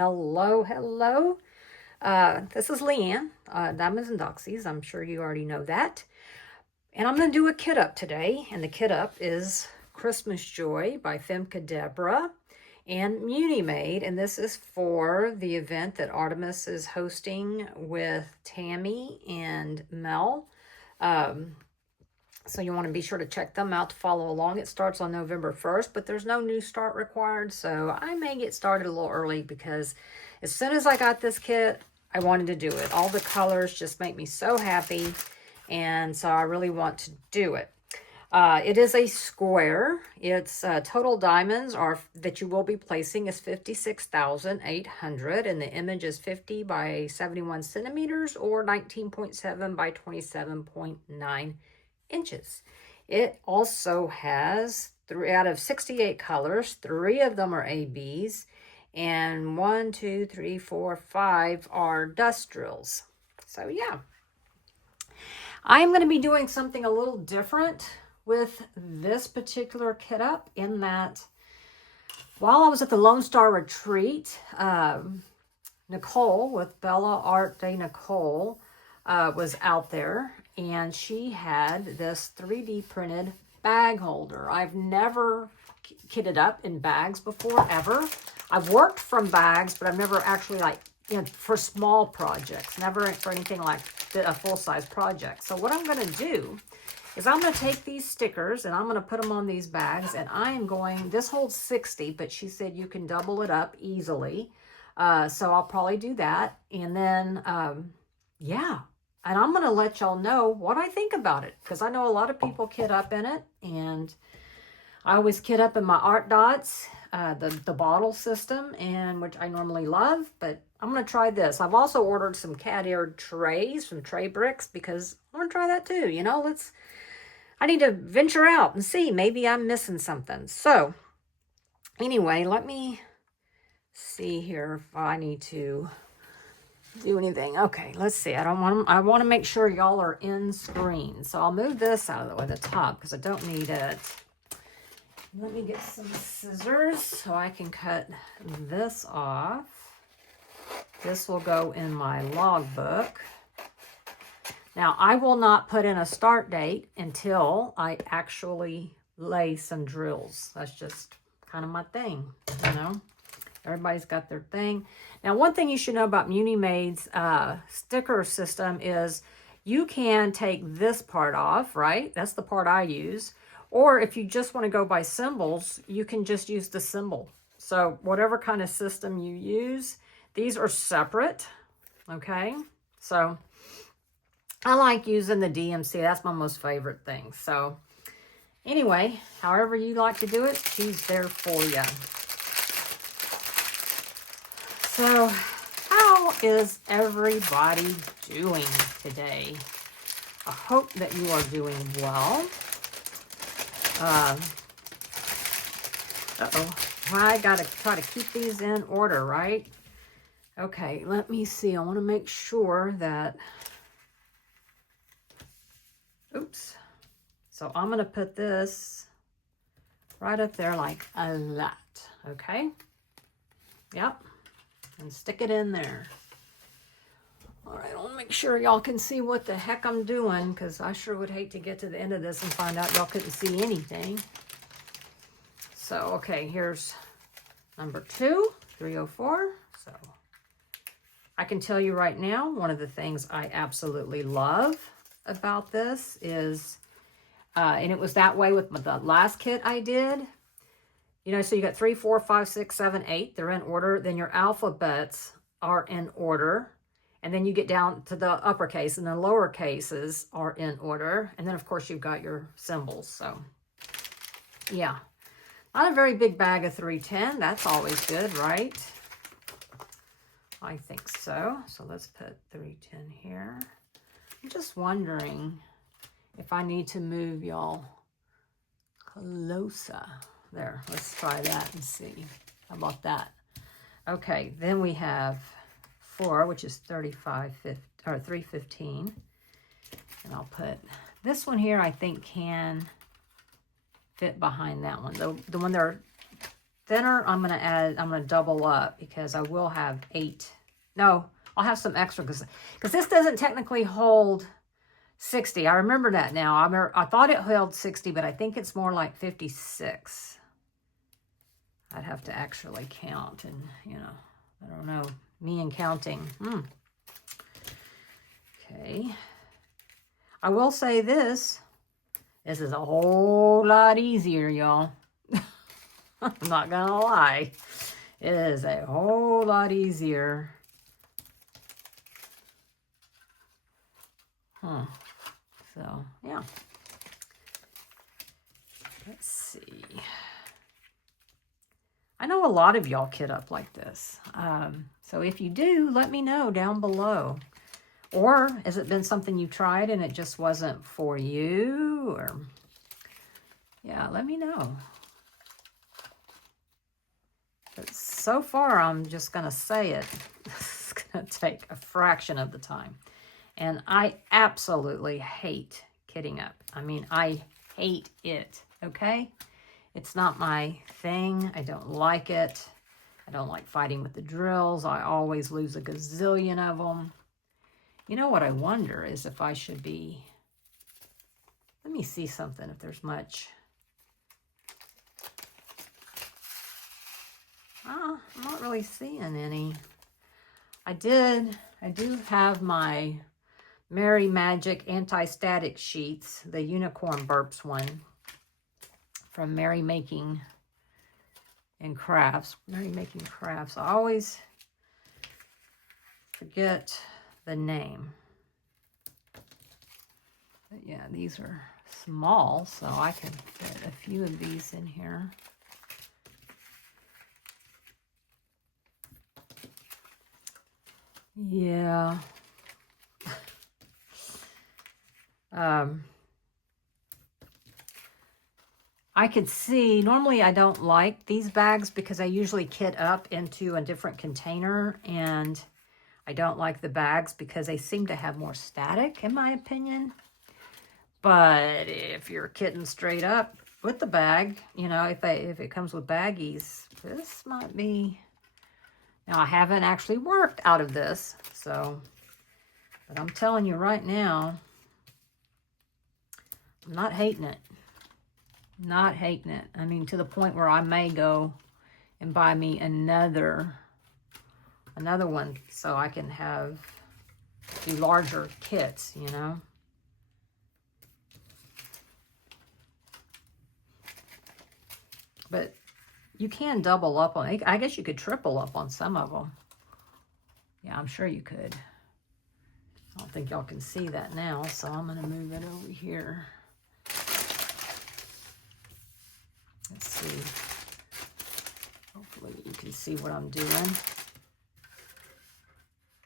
hello, hello. This is Leanne, Diamonds and Doxies. I'm sure you already know that. And I'm going to do a kit up today. And the kit up is Christmas Joy by Femke Deborah and Muni Made. And this is for the event that Artemis is hosting with Tammy and Mel. So you want to be sure to check them out to follow along. It starts on November 1st, but there's no new start required. So I may get started a little early because as soon as I got this kit, I wanted to do it. All the colors just make me so happy. And so I really want to do it. It is a square. Its total diamonds are that you will be placing is 56,800, and the image is 50 by 71 centimeters or 19.7 by 27.9 inches. It also has 3 out of 68 colors. 3 of them are ABs, and 1, 2, 3, 4, 5 are dust drills. So yeah, I am going to be doing something a little different with this particular kit up in that while I was at the Lone Star Retreat, Nicole with Bella Art de Nicole was out there, and she had this 3D printed bag holder. I've never kitted up in bags before, ever. I've worked from bags, but I've never actually for small projects, never for anything like a full-size project. So what I'm going to do is I'm going to take these stickers and I'm going to put them on these bags, and I am going, this holds 60, but she said you can double it up easily. So I'll probably do that. And then, yeah. And I'm going to let y'all know what I think about it, because I know a lot of people kit up in it, and I always kit up in my art dots, the bottle system, and which I normally love, but I'm going to try this. I've also ordered some cat ear trays from Tray Bricks because I want to try that too. You know, I need to venture out and see. Maybe I'm missing something. So anyway, let me see here if I need to do anything. Okay, let's see. I want to make sure y'all are in screen. So I'll move this out of the way, the top, because I don't need it. Let me get some scissors so I can cut this off. This will go in my logbook. Now, I will not put in a start date until I actually lay some drills. That's just kind of my thing, you know. Everybody's got their thing. Now, one thing you should know about Muni Made's sticker system is you can take this part off, right? That's the part I use. Or if you just want to go by symbols, you can just use the symbol. So whatever kind of system you use, these are separate, okay? So I like using the DMC. That's my most favorite thing. So anyway, however you like to do it, she's there for you. So how is everybody doing today? I hope that you are doing well. I gotta try to keep these in order, right? Okay, let me see. I want to make sure that, oops. So I'm gonna put this right up there like that, okay? Yep, and stick it in there. All right, I want to make sure y'all can see what the heck I'm doing, because I sure would hate to get to the end of this and find out y'all couldn't see anything. So, okay, here's number 2, 304. So, I can tell you right now, one of the things I absolutely love about this is, and it was that way with the last kit I did. You know, so you got 3, 4, 5, 6, 7, 8. They're in order. Then your alphabets are in order. And then you get down to the uppercase, and the lower cases are in order. And then, of course, you've got your symbols. So, yeah. Not a very big bag of 310. That's always good, right? I think so. So let's put 310 here. I'm just wondering if I need to move y'all closer. There, let's try that and see. How about that? Okay, then we have 4, which is 315. And I'll put this one here, I think can fit behind that one. The one thinner, I'm going to double up because I will have 8. No, I'll have some extra because this doesn't technically hold 60. I remember that now. I thought it held 60, but I think it's more like 56. I'd have to actually count and, you know, I don't know. Me and counting. Okay. I will say this. This is a whole lot easier, y'all. I'm not gonna lie. It is a whole lot easier. So, yeah. Let's see. I know a lot of y'all kit up like this. So if you do, let me know down below. Or has it been something you tried and it just wasn't for you? Or, yeah, let me know. But so far, I'm just going to say it. It's going to take a fraction of the time. And I absolutely hate kitting up. I mean, I hate it, okay? It's not my thing. I don't like it. I don't like fighting with the drills. I always lose a gazillion of them. You know what I wonder is if I should be... Let me see something, if there's much... I'm not really seeing any. I do have my Merry Magic anti-static sheets, the unicorn burps one from Merry Making and Crafts. Merry Making Crafts. I always forget the name. But yeah, these are small, so I can fit a few of these in here. Yeah. I could see, normally I don't like these bags because I usually kit up into a different container, and I don't like the bags because they seem to have more static, in my opinion. But if you're kitting straight up with the bag, you know, if it comes with baggies, this might be... Now, I haven't actually worked out of this, so, but I'm telling you right now, I'm not hating it. Not hating it. I mean, to the point where I may go and buy me another one so I can have the larger kits, you know. But you can double up on it. I guess you could triple up on some of them. Yeah, I'm sure you could. I don't think y'all can see that now, so I'm going to move it over here. Let's see. Hopefully you can see what I'm doing.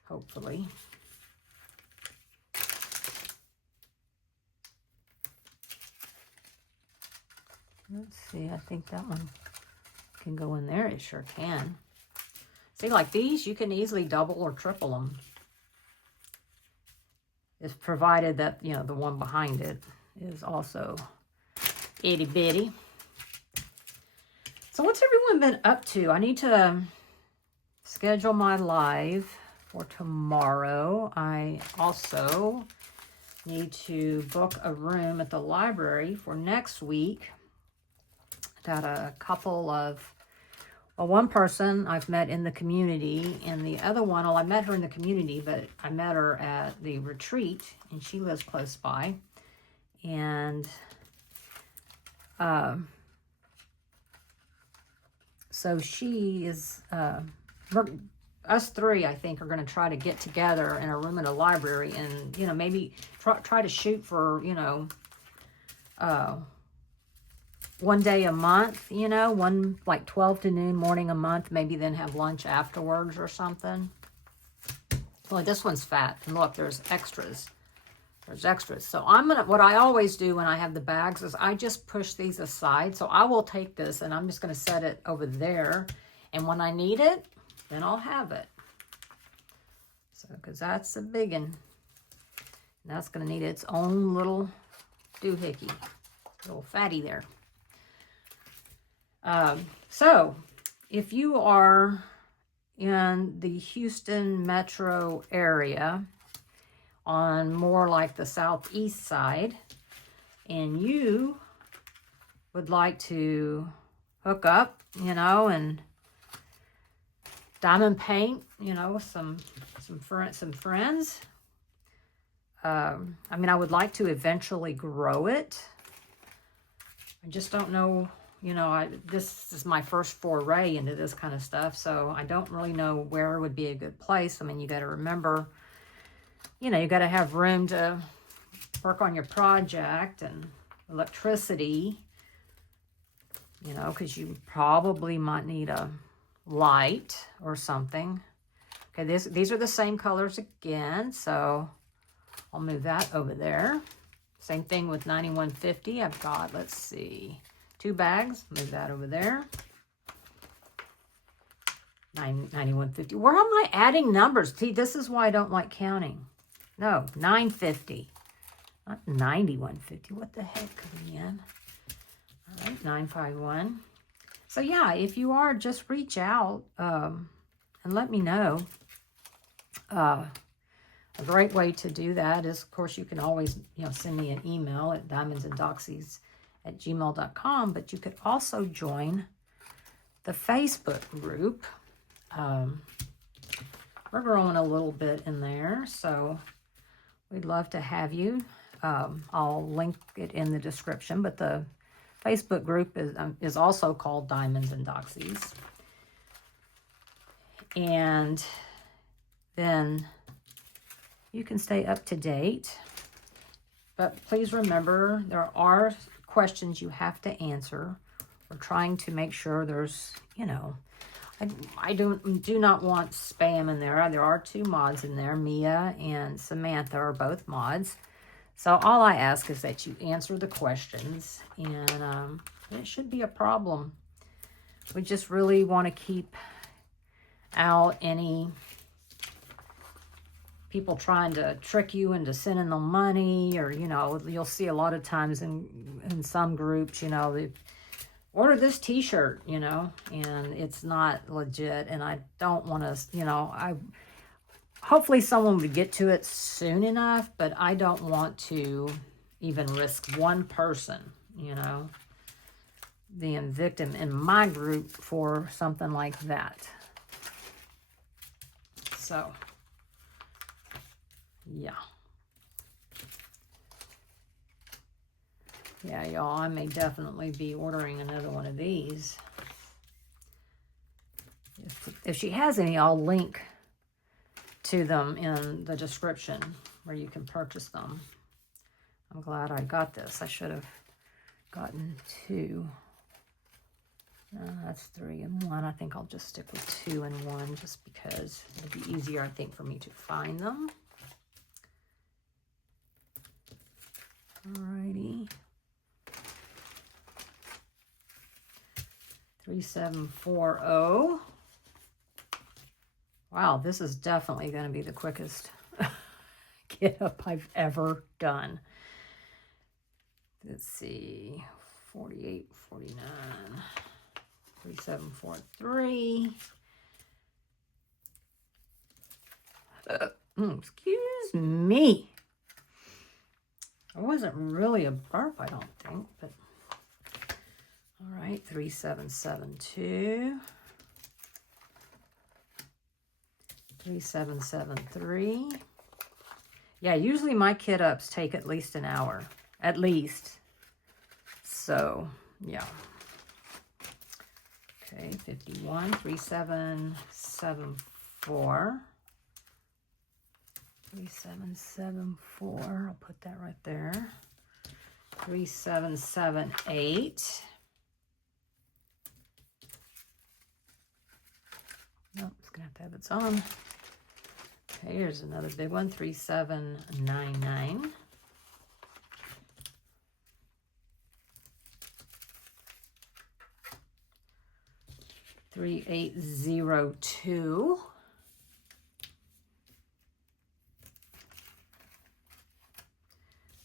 Hopefully. Let's see, I think that one can go in there. It sure can. See, like these, you can easily double or triple them. It's provided that, you know, the one behind it is also itty bitty. So what's everyone been up to? I need to schedule my live for tomorrow. I also need to book a room at the library for next week. Got a couple of, well, one person I've met in the community, and the other one, well, I met her in the community, but I met her at the retreat, and she lives close by. And so she is, us three, I think, are going to try to get together in a room in a library and, you know, maybe try to shoot for, you know, one day a month, you know, one like 12 to noon morning a month, maybe then have lunch afterwards or something. Well, this one's fat. And look, there's extras. There's extras. So what I always do when I have the bags is I just push these aside. So I will take this and I'm just going to set it over there. And when I need it, then I'll have it. So, because that's a big one. And that's going to need its own little doohickey. Little fatty there. So, if you are in the Houston metro area on more like the southeast side, and you would like to hook up, you know, and diamond paint, you know, some friends. I mean, I would like to eventually grow it. I just don't know, you know, this is my first foray into this kind of stuff, so I don't really know where would be a good place. I mean, you got to remember, you know, you got to have room to work on your project and electricity, you know, because you probably might need a light or something. Okay, these are the same colors again, so I'll move that over there. Same thing with 9150. I've got, let's see, 2 bags. Move that over there. 9150. Where am I adding numbers? See, this is why I don't like counting. No, 950. Not 9150. What the heck, man? All right, 951. So yeah, if you are, just reach out and let me know. A great way to do that is, of course, you can always, you know, send me an email at diamondsanddoxies@gmail.com, but you could also join the Facebook group. We're growing a little bit in there, so we'd love to have you. I'll link it in the description, but the Facebook group is also called Diamonds and Doxies. And then you can stay up to date. But please remember, there are questions you have to answer. We're trying to make sure there's, you know, I do not want spam in there. There are 2 mods in there. Mia and Samantha are both mods. So all I ask is that you answer the questions, and it should be a problem. We just really want to keep out any people trying to trick you into sending them money, or, you know, you'll see a lot of times in some groups, you know, they order this t-shirt, you know, and it's not legit. And I don't want to, you know, hopefully someone would get to it soon enough, but I don't want to even risk one person, you know, being victim in my group for something like that. So yeah. Yeah, y'all, I may definitely be ordering another one of these. If she has any, I'll link to them in the description where you can purchase them. I'm glad I got this. I should have gotten 2. That's 3 and 1. I think I'll just stick with 2 and 1 just because it'll be easier, I think, for me to find them. Alrighty. 3740. Wow, this is definitely going to be the quickest get up I've ever done. Let's see. 48, 49. 3743. Excuse me. It wasn't really a burp, I don't think, but all right, 3772, 3773. Yeah, usually my kit ups take at least an hour, at least. So, yeah. Okay, 51, 3774. 3774, I'll put that right there. 3778. Nope, it's gonna have to have its own. Okay, here's another big one, 3799. 3802.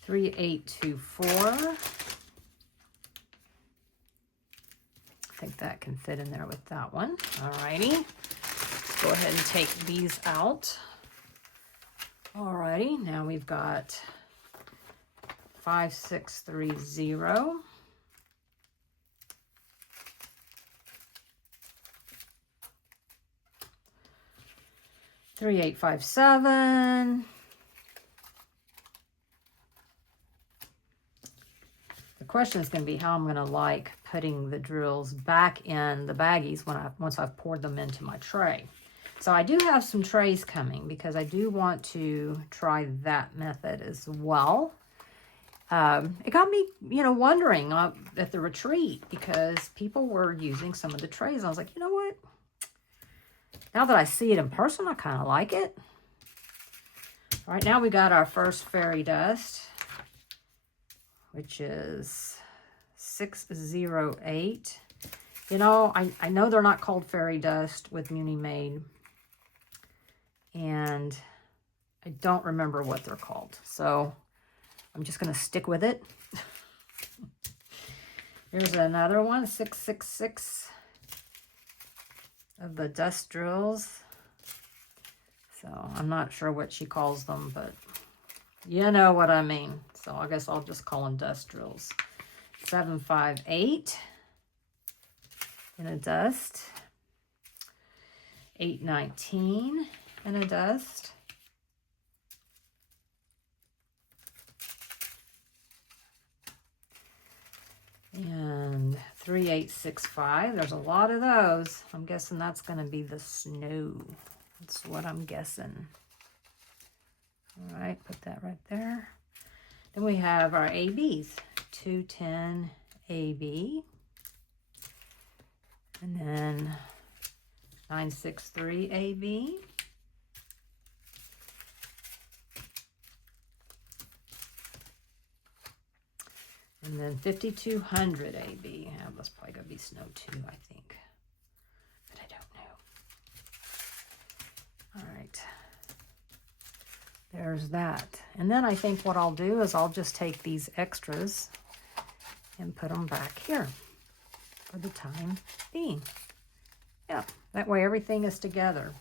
3824. think that can fit in there with that one. Alrighty. Let's go ahead and take these out. Alrighty, now we've got 5630. 3857. The question is going to be how I'm going to like putting the drills back in the baggies once I've poured them into my tray. So I do have some trays coming because I do want to try that method as well. It got me, wondering at the retreat because people were using some of the trays. I was like, you know what? Now that I see it in person, I kind of like it. All right, now we got our first fairy dust, which is 608. I know they're not called fairy dust with Muni Made, and I don't remember what they're called. So I'm just going to stick with it. Here's another one, 666 of the dust drills. So I'm not sure what she calls them, but you know what I mean. So I guess I'll just call them dust drills. 758 in a dust. 819 in a dust. And 3865. There's a lot of those. I'm guessing that's going to be the snow. That's what I'm guessing. All right, put that right there. Then we have our ABs. 210 AB. And then 963 AB. And then 5200 AB. That's probably going to be snow too, I think. But I don't know. All right. There's that. And then I think what I'll do is I'll just take these extras and put them back here for the time being. Yeah, that way everything is together.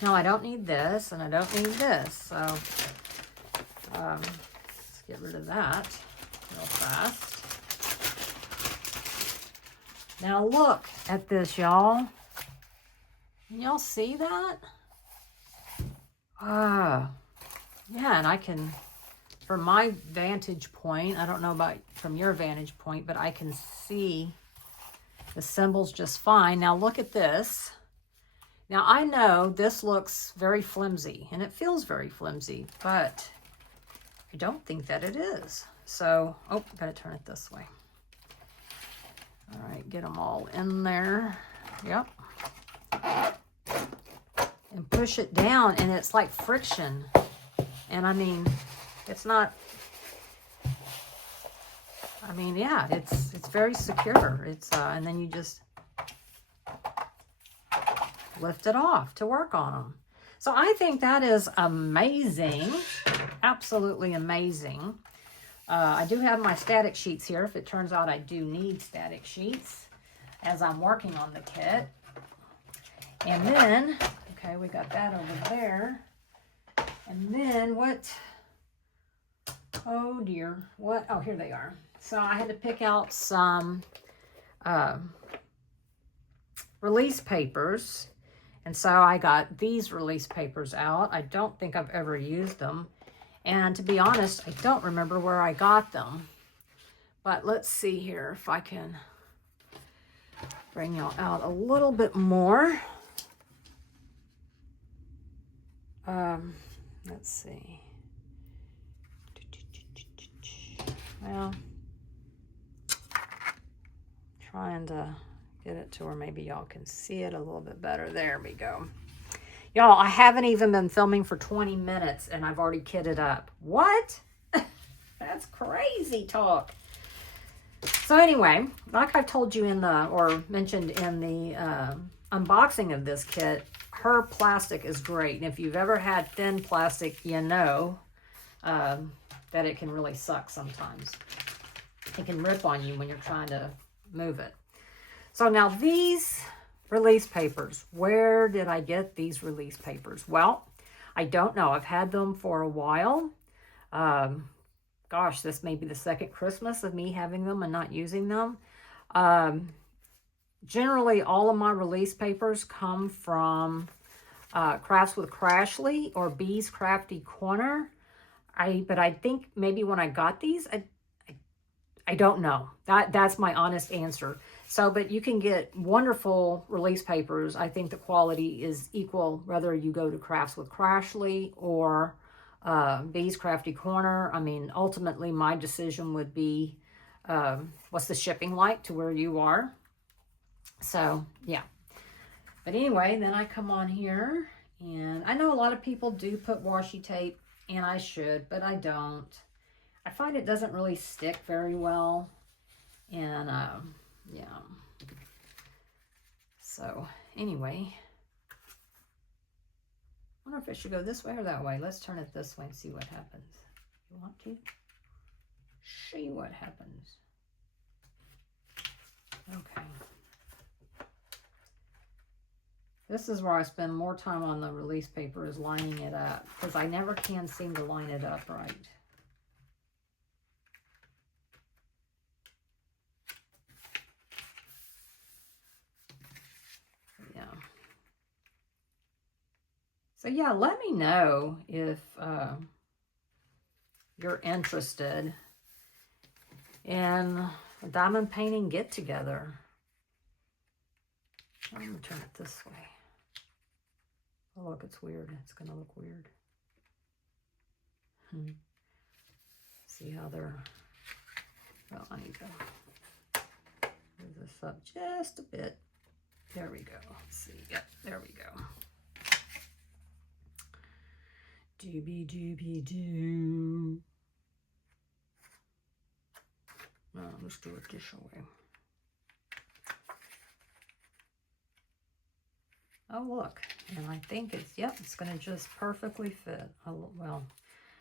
Now I don't need this and I don't need this. So let's get rid of that real fast. Now look at this, y'all. Can y'all see that? Yeah, and I can, from my vantage point, I don't know about from your vantage point, but I can see the symbols just fine. Now look at this. Now I know this looks very flimsy, and it feels very flimsy, but I don't think that it is. So, oh, gotta turn it this way. All right, get them all in there. Yep. And push it down, and it's like friction. And I mean, it's not, I mean, yeah, it's very secure. It's, and then you just lift it off to work on them. So I think that is amazing. Absolutely amazing. I do have my static sheets here if it turns out I do need static sheets as I'm working on the kit. And then, okay, we got that over there. And then what, oh dear, what, oh, here they are. So I had to pick out some release papers. And so I got these release papers out. I don't think I've ever used them. And to be honest, I don't remember where I got them. But let's see here if I can bring y'all out a little bit more. Let's see. Well, trying to get it to where maybe y'all can see it a little bit better. There we go. Y'all, I haven't even been filming for 20 minutes and I've already kitted up. What? That's crazy talk. So anyway, like I told you in the, or mentioned in the unboxing of this kit, her plastic is great. And if you've ever had thin plastic, you know that it can really suck sometimes. It can rip on you when you're trying to move it. So now these release papers, where did I get these release papers? Well, I don't know. I've had them for a while. Gosh, this may be the second Christmas of me having them and not using them. Generally, all of my release papers come from Crafts with Crashly or Bee's Crafty Corner. But I think maybe when I got these, I don't know. That's my honest answer. So, but you can get wonderful release papers. I think the quality is equal whether you go to Crafts with Crashly or Bee's Crafty Corner. I mean, ultimately, my decision would be what's the shipping like to where you are. So, yeah. But anyway, then I come on here, and I know a lot of people do put washi tape, and I should, but I don't. I find it doesn't really stick very well, and yeah. So, anyway, I wonder if it should go this way or that way. Let's turn it this way and see what happens. You want to? See what happens. Okay. This is where I spend more time on the release paper, is lining it up, because I never can seem to line it up right. Yeah. So yeah, let me know if you're interested in a diamond painting get-together. I'm going to turn it this way. Oh, look, it's weird. It's going to look weird. See how they're... Well, I need to move this up just a bit. There we go. Let's see. Yep, there we go. Doobie doobie doo. No, let's do it this way. Oh, look. And I think it's, yep, it's going to just perfectly fit. Oh, well,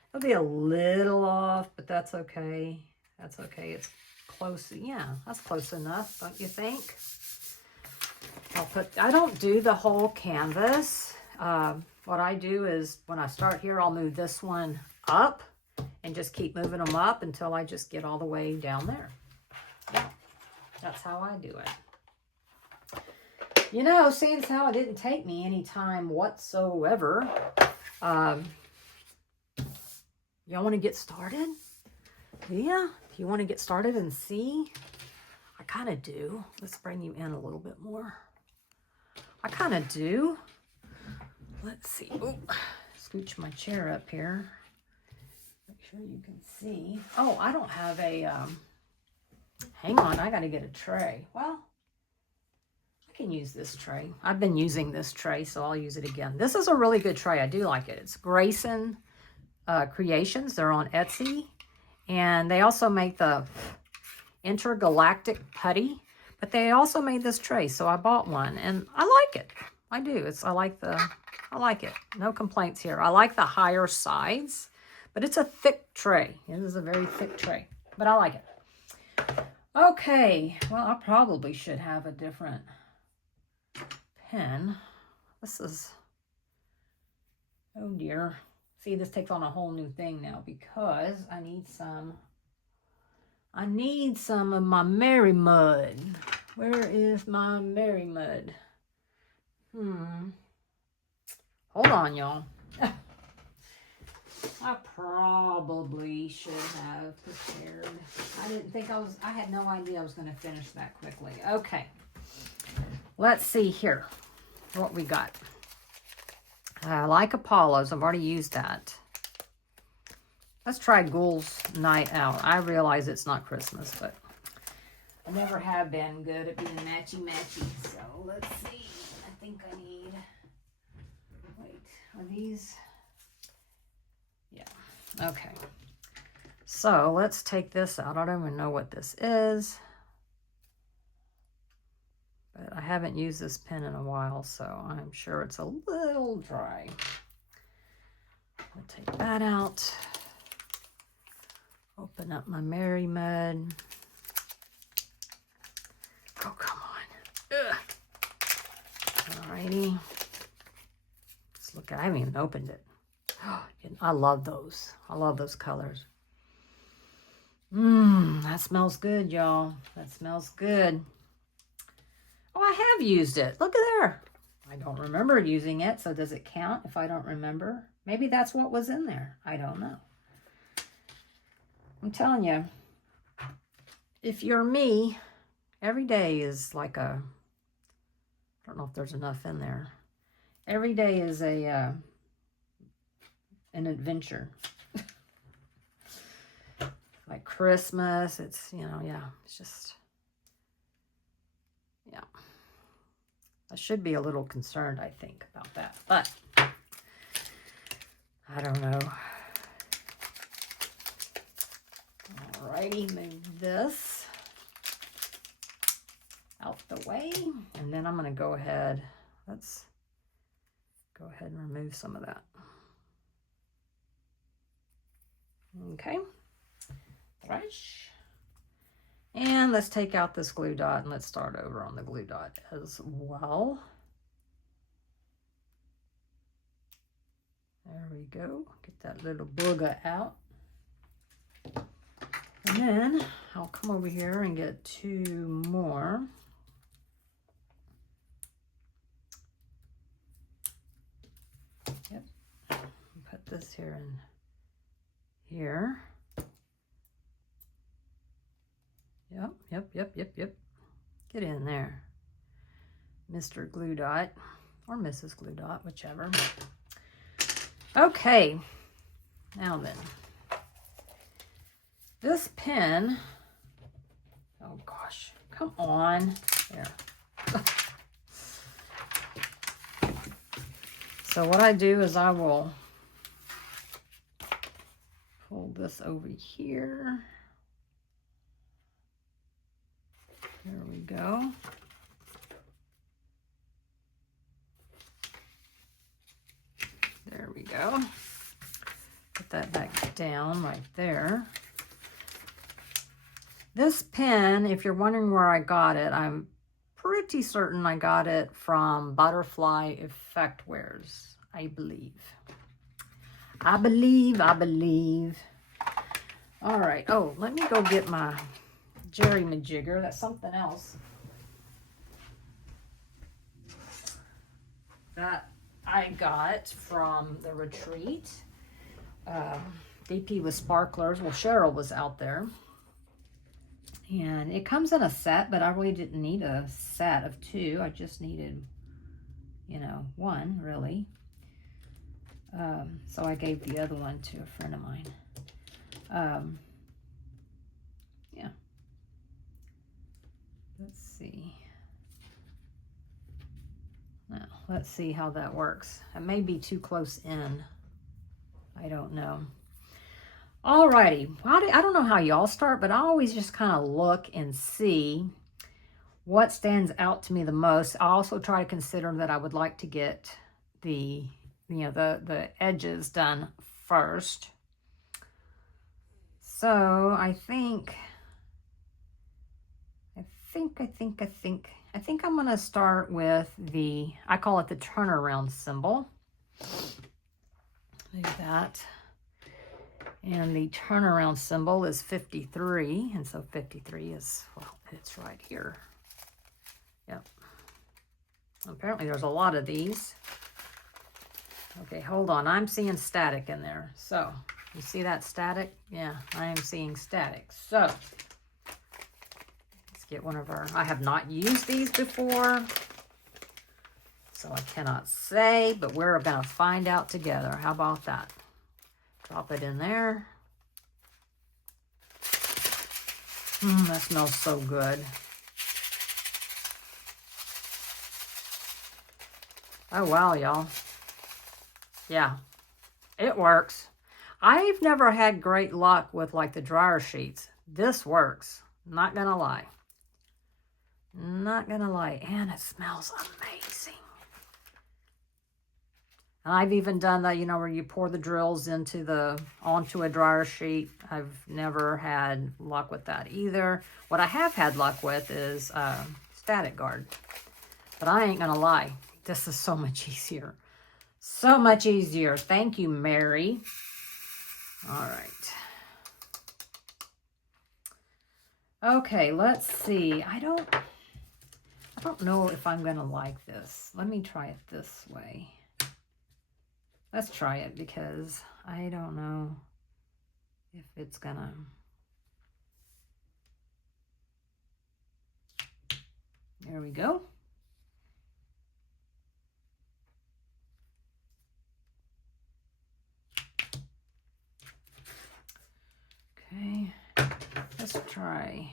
it'll be a little off, but that's okay. That's okay. It's close. Yeah, that's close enough, don't you think? I don't do the whole canvas. What I do is when I start here, I'll move this one up and just keep moving them up until I just get all the way down there. Yeah, that's how I do it. You know, seeing as how it didn't take me any time whatsoever, y'all want to get started? Yeah, if you want to get started and see, I kind of do. Let's bring you in a little bit more. I kind of do. Let's see. Oh, scooch my chair up here. Make sure you can see. Oh, I don't have a, hang on, I got to get a tray. Well, I can use this tray. I've been using this tray, so I'll use it again. This is a really good tray. I do like it. It's Grayson Creations. They're on Etsy. And they also make the Intergalactic Putty. But they also made this tray, so I bought one. And I like it. I do. I like it. No complaints here. I like the higher sides. But it's a thick tray. It is a very thick tray. But I like it. Okay. Well, I probably should have a different pen. This is, oh dear. See, this takes on a whole new thing now because I need some of my Merry Mud. Where is my Merry Mud? Hold on, y'all. I probably should have prepared. I had no idea I was going to finish that quickly. Okay. Let's see here what we got. I like Apollo's. I've already used that. Let's try Ghoul's Night Out. I realize it's not Christmas, but I never have been good at being matchy-matchy. So let's see. I think I need... Wait, are these... Yeah. Okay. So let's take this out. I don't even know what this is. But I haven't used this pen in a while, so I'm sure it's a little dry. I'll take that out. Open up my Merry Mud. Oh, come on. Alrighty. Let's look at, I haven't even opened it. I love those. I love those colors. That smells good, y'all. That smells good. Oh, I have used it. Look at there. I don't remember using it, so does it count if I don't remember? Maybe that's what was in there. I don't know. I'm telling you, if you're me, every day is like a, I don't know if there's enough in there. Every day is a an adventure. Like Christmas, it's, you know, yeah, it's just, yeah. I should be a little concerned, I think, about that, but I don't know. Alrighty, move this out the way, and then I'm going to go ahead, let's go ahead and remove some of that. Okay. Brush. And let's take out this glue dot and let's start over on the glue dot as well. There we go. Get that little booger out. And then I'll come over here and get 2 more. Yep. Put this here and here. Yep. Get in there, Mr. Glue Dot, or Mrs. Glue Dot, whichever. Okay, now then, this pen, oh gosh, come on, there. So what I do is I will pull this over here. There we go. There we go. Put that back down right there. This pen, if you're wondering where I got it, I'm pretty certain I got it from Butterfly Effect Wares, I believe. I believe. All right. Oh, let me go get my Jerry Majigger. That's something else that I got from the retreat. DP with sparklers. Well, Cheryl was out there. And it comes in a set, but I really didn't need a set of 2. I just needed, you know, 1, really. So I gave the other one to a friend of mine. Yeah. Let's see. Now, let's see how that works. It may be too close in. I don't know. Alrighty. I don't know how y'all start, but I always just kind of look and see what stands out to me the most. I also try to consider that I would like to get the, you know, the edges done first. So I think I'm going to start with the, I call it the turnaround symbol. Like that. And the turnaround symbol is 53. And so 53 is, well, it's right here. Yep. Apparently there's a lot of these. Okay, hold on. I'm seeing static in there. So, you see that static? Yeah, I am seeing static. So, let's get one of our, I have not used these before, so I cannot say, but we're going to find out together. How about that? Drop it in there. That smells so good. Oh, wow, y'all. Yeah, it works. I've never had great luck with like the dryer sheets. This works. Not gonna lie. Not gonna lie. And it smells amazing. And I've even done that, you know, where you pour the drills onto a dryer sheet. I've never had luck with that either. What I have had luck with is Static Guard. But I ain't gonna lie. This is so much easier. So much easier. Thank you, Mary. All right. Okay, let's see. I don't know if I'm going to like this. Let me try it this way. Let's try it because I don't know if it's going to... There we go. Okay, let's try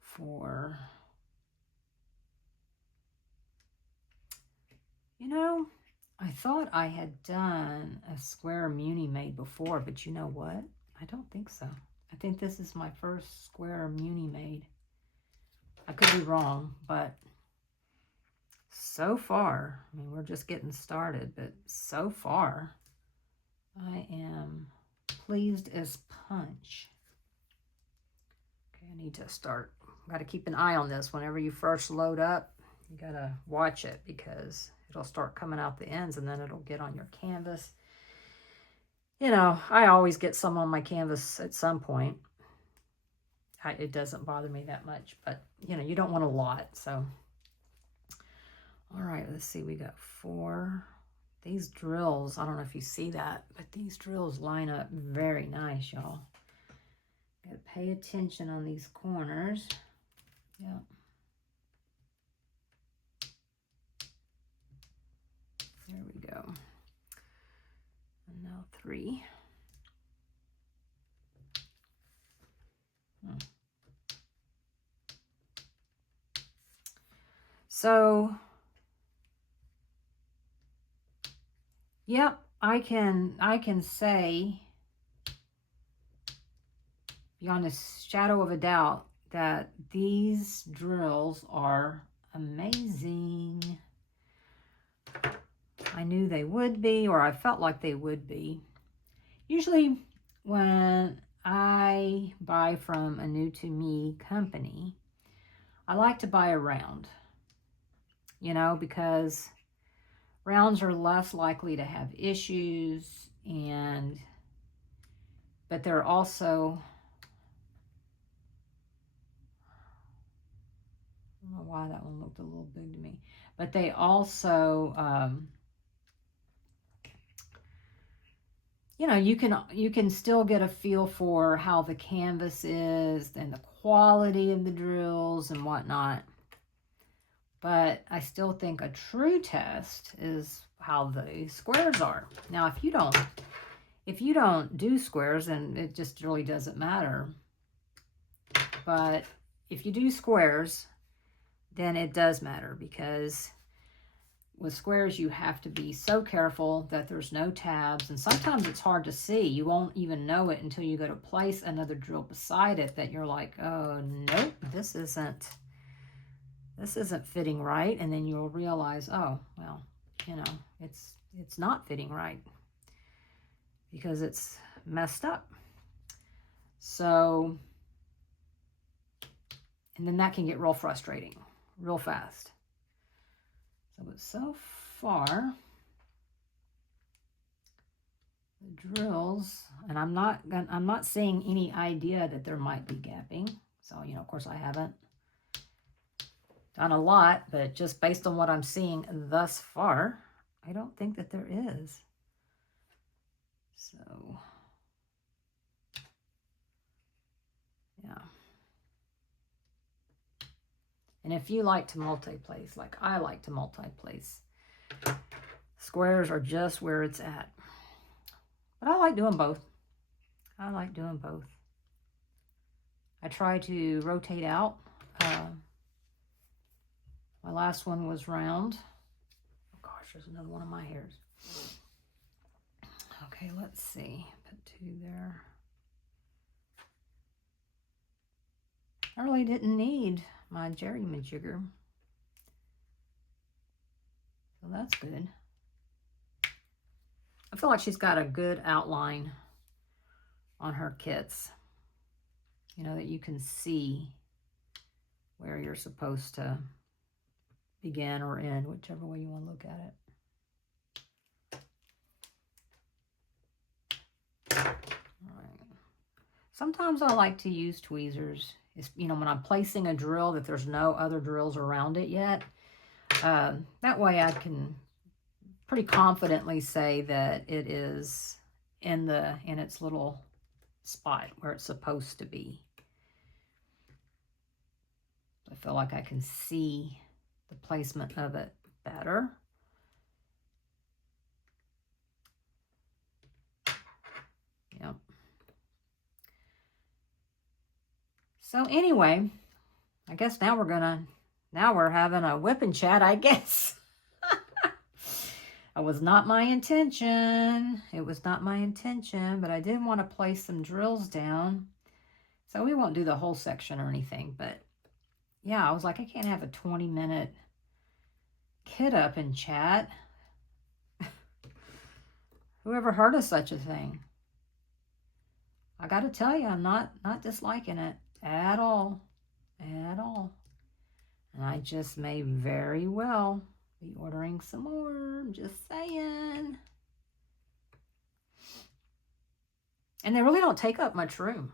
4. You know, I thought I had done a square Muni made before, but you know what? I don't think so. I think this is my first square Muni made. I could be wrong, but so far, I mean, we're just getting started, but so far, I am pleased as punch. Okay, I need to start. Got to keep an eye on this. Whenever you first load up, you got to watch it because it'll start coming out the ends and then it'll get on your canvas. You know, I always get some on my canvas at some point. It doesn't bother me that much, but you know, you don't want a lot. So, all right, let's see. We got 4. These drills, I don't know if you see that, but these drills line up very nice, y'all. Got to pay attention on these corners. Yeah. There we go. And now 3. So, yep, I can say beyond a shadow of a doubt that these drills are amazing. I knew they would be, or I felt like they would be. Usually when I buy from a new to me company, I like to buy a round, you know, because rounds are less likely to have issues, but they're also, I don't know why that one looked a little big to me, but they also, you know, you can still get a feel for how the canvas is and the quality of the drills and whatnot. But I still think a true test is how the squares are. Now, if you don't do squares, then it just really doesn't matter. But if you do squares, then it does matter, because with squares, you have to be so careful that there's no tabs. And sometimes it's hard to see. You won't even know it until you go to place another drill beside it that you're like, oh, nope, this isn't fitting right. And then you'll realize, oh, well, you know, it's not fitting right because it's messed up. So, and then that can get real frustrating real fast. So far, the drills, and I'm not seeing any idea that there might be gapping. So, you know, of course I haven't done a lot, but just based on what I'm seeing thus far, I don't think that there is. So, yeah. And if you like to multi-place, like I like to multi-place, squares are just where it's at. But I like doing both. I like doing both. I try to rotate out. My last one was round. Oh gosh, there's another one of my hairs. Okay, let's see. Put 2 there. I really didn't need my jerry-majigger. So that's good. I feel like she's got a good outline on her kits. You know, that you can see where you're supposed to begin or end, whichever way you want to look at it. All right. Sometimes I like to use tweezers. It's, you know, when I'm placing a drill that there's no other drills around it yet. That way I can pretty confidently say that it is in its little spot where it's supposed to be. I feel like I can see the placement of it better. Yep. So anyway, I guess now we're having a whip and chat, I guess. It was not my intention. It was not my intention, but I did want to place some drills down. So we won't do the whole section or anything, but yeah, I was like, I can't have a 20-minute kit up and chat. Whoever heard of such a thing? I got to tell you, I'm not disliking it at all. At all. And I just may very well be ordering some more. I'm just saying. And they really don't take up much room,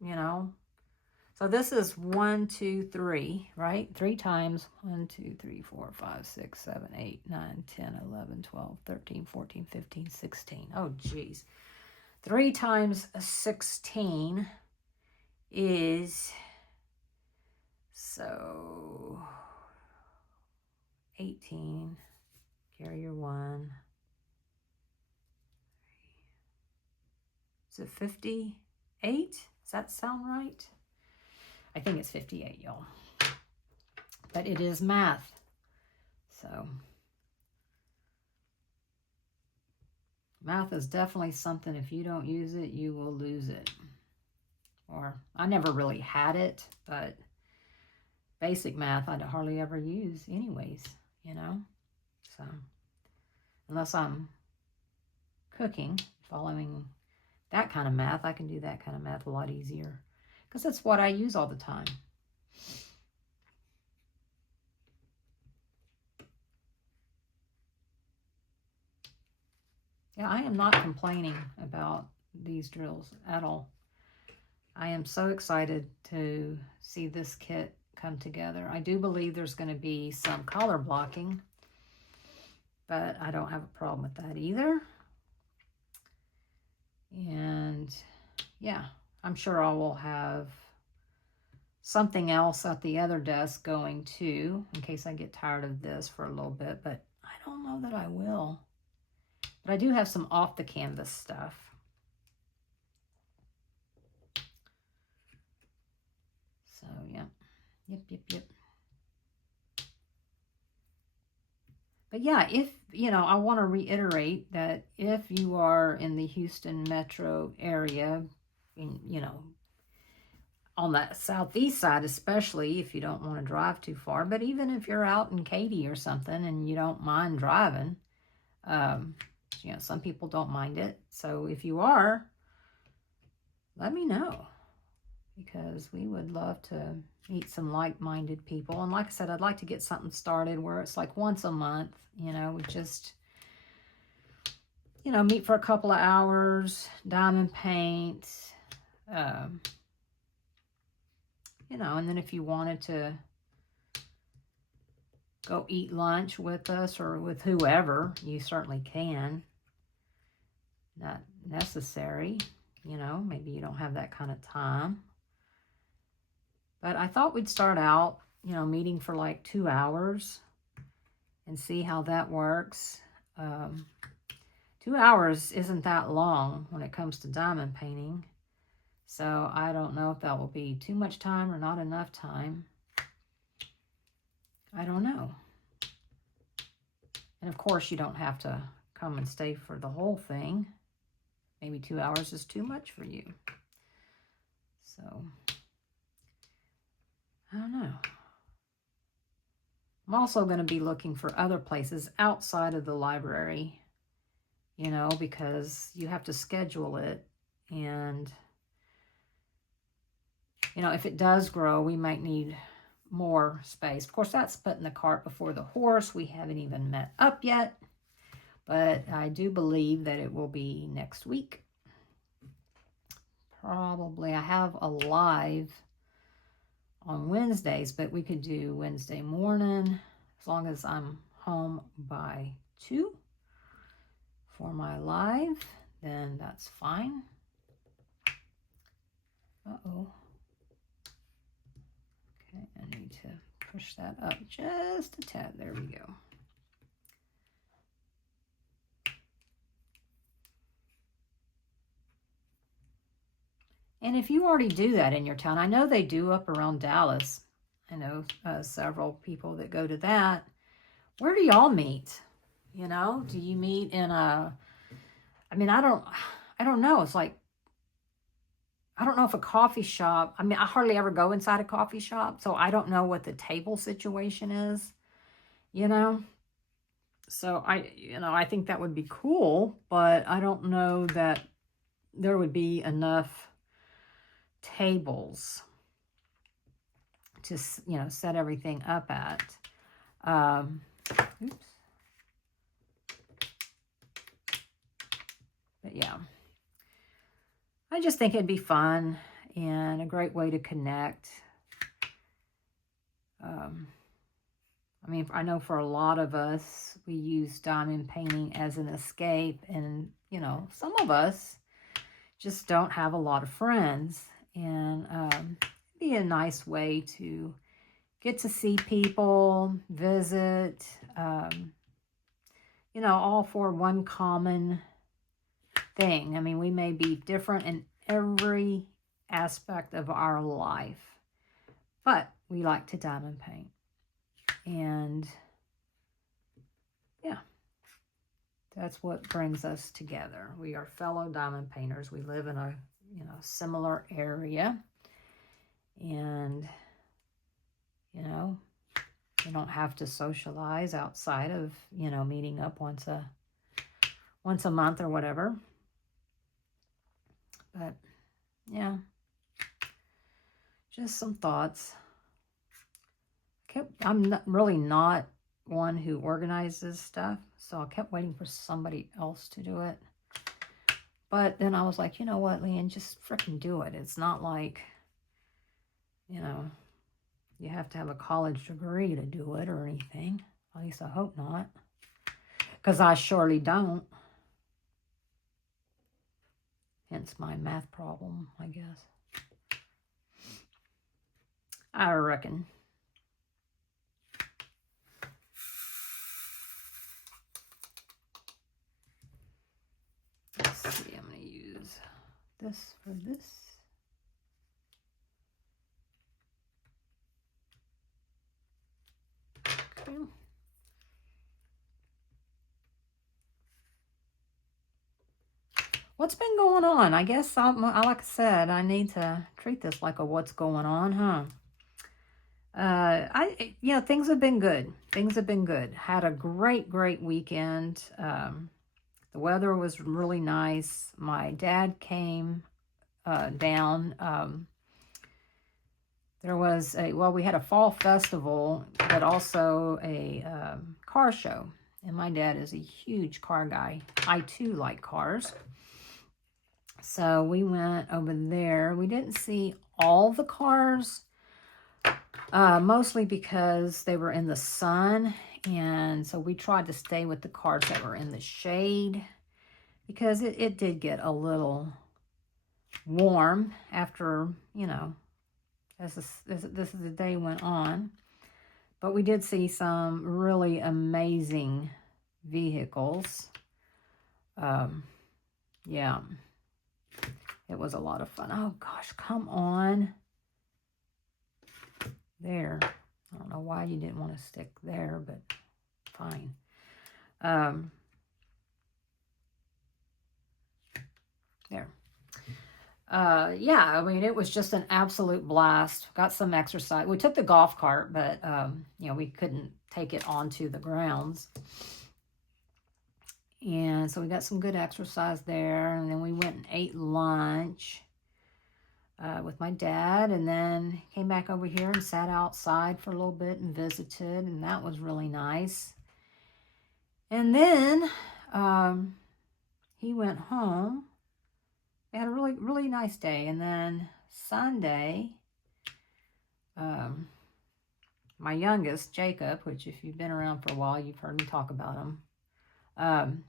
you know. So this is 1, 2, 3, right? 3 times 1, 2, 3, 4, 5, 6, 7, 8, 9, 10, 11, 12, 13, 14, 15, 16. Oh, geez. 3 times 16 is, so 18. Carry your 1. Is it 58? Does that sound right? I think it's 58, y'all. But it is math. So math is definitely something, if you don't use it, you will lose it. Or I never really had it, but basic math I hardly ever use anyways, you know. So unless I'm cooking, following that kind of math, I can do that kind of math a lot easier. Because that's what I use all the time. Yeah, I am not complaining about these drills at all. I am so excited to see this kit come together. I do believe there's going to be some collar blocking, but I don't have a problem with that either. And yeah, I'm sure I will have something else at the other desk going too, in case I get tired of this for a little bit, but I don't know that I will. But I do have some off the canvas stuff. So yeah, yep. But yeah, if, you know, I want to reiterate that if you are in the Houston metro area, you know, on the southeast side, especially if you don't want to drive too far, but even if you're out in Katy or something and you don't mind driving, you know, some people don't mind it. So if you are, let me know, because we would love to meet some like-minded people. And like I said, I'd like to get something started where it's like once a month, you know, we just, you know, meet for a couple of hours, diamond paint, you know, and then if you wanted to go eat lunch with us or with whoever, you certainly can. Not necessary, you know, maybe you don't have that kind of time. But I thought we'd start out, you know, meeting for like 2 hours and see how that works. 2 hours isn't that long when it comes to diamond painting. So I don't know if that will be too much time or not enough time. I don't know. And of course, you don't have to come and stay for the whole thing. Maybe 2 hours is too much for you. So, I don't know. I'm also going to be looking for other places outside of the library, you know, because you have to schedule it. And, you know, if it does grow, we might need more space. Of course, that's putting the cart before the horse. We haven't even met up yet, but I do believe that it will be next week. Probably. I have a live on Wednesdays, but we could do Wednesday morning as long as I'm home by 2 for my live, then that's fine. Uh-oh. Okay, I need to push that up just a tad. There we go. And if you already do that in your town, I know they do up around Dallas. I know several people that go to that. Where do y'all meet? You know, do you meet in a, I mean, I don't know. It's like, I don't know if a coffee shop, I mean, I hardly ever go inside a coffee shop, so I don't know what the table situation is, you know? So I think that would be cool, but I don't know that there would be enough tables to, set everything up at. Oops. But yeah, I just think it'd be fun and a great way to connect. I mean, I know for a lot of us, we use diamond painting as an escape, and, some of us just don't have a lot of friends, and it'd be a nice way to get to see people, visit, all for one common thing. I mean, we may be different in every aspect of our life, but we like to diamond paint. And yeah, that's what brings us together. We are fellow diamond painters. We live in a, similar area. And, we don't have to socialize outside of, meeting up once a month or whatever. But yeah, just some thoughts. I'm really not one who organizes stuff, so I kept waiting for somebody else to do it. But then I was like, you know what, Leanne, just freaking do it. It's not like, you have to have a college degree to do it or anything. At least I hope not, because I surely don't. Hence my math problem, I guess. I reckon. Let's see, I'm going to use this for this. Okay. What's been going on? I guess, like I said, I need to treat this like a what's going on, huh? Things have been good. Things have been good. Had a great weekend. The weather was really nice. My dad came down. There was we had a fall festival, but also a car show. And my dad is a huge car guy. I too like cars. So we went over there. We didn't see all the cars, mostly because they were in the sun. And so we tried to stay with the cars that were in the shade, because it did get a little warm after, as the day went on. But we did see some really amazing vehicles. Yeah. It was a lot of fun. Oh, gosh, come on. There. I don't know why you didn't want to stick there, but fine. There. Yeah, I mean, it was just an absolute blast. Got some exercise. We took the golf cart, but, we couldn't take it onto the grounds. And so we got some good exercise there. And then we went and ate lunch. with my dad, and then came back over here and sat outside for a little bit and visited, and that was really nice. And then he went home. We had a really, really nice day. And then Sunday, my youngest, Jacob, which if you've been around for a while, you've heard me talk about him.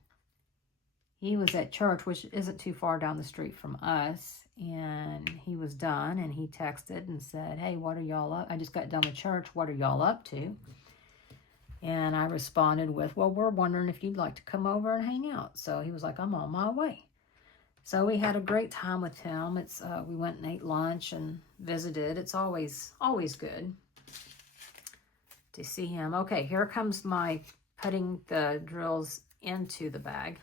He was at church, which isn't too far down the street from us, and he was done, and he texted and said, hey, what are y'all up? I just got done with church. What are y'all up to? And I responded with, well, we're wondering if you'd like to come over and hang out. So he was like, I'm on my way. So we had a great time with him. We went and ate lunch and visited. It's always good to see him. Okay, here comes my putting the drills into the bag.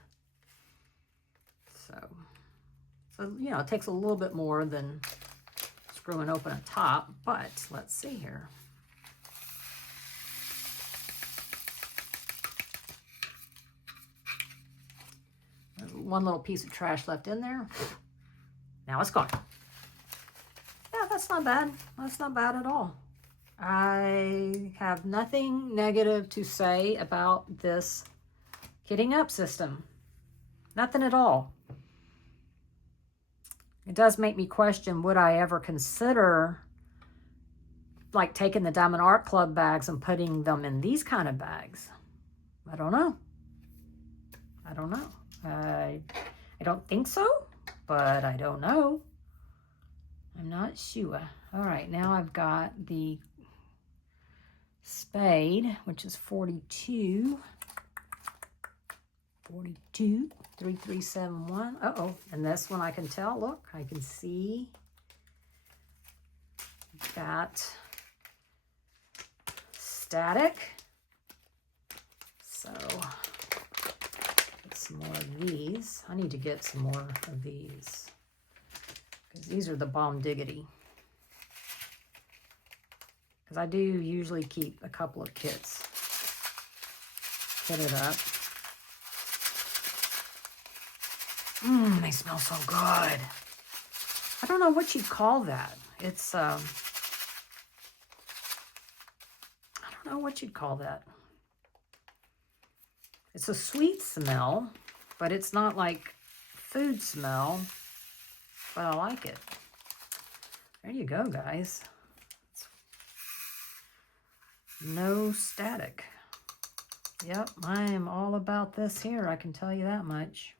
So, you know, it takes a little bit more than screwing open a top, but let's see here. There's one little piece of trash left in there. Now it's gone. Yeah, that's not bad. That's not bad at all. I have nothing negative to say about this kitting up system. Nothing at all. It does make me question, would I ever consider like taking the Diamond Art Club bags and putting them in these kind of bags? I don't know. I don't know. I don't think so, but I don't know. I'm not sure. All right, now I've got the spade, which is 42. 42. 3371. Uh-oh. And this one I can tell. Look, I can see that static. So, get some more of these. I need to get some more of these because these are the bomb diggity. Because I do usually keep a couple of kits kitted up. They smell so good. I don't know what you'd call that. It's, I don't know what you'd call that. It's a sweet smell, but it's not like food smell, but I like it. There you go, guys. No static. Yep, I am all about this here. I can tell you that much.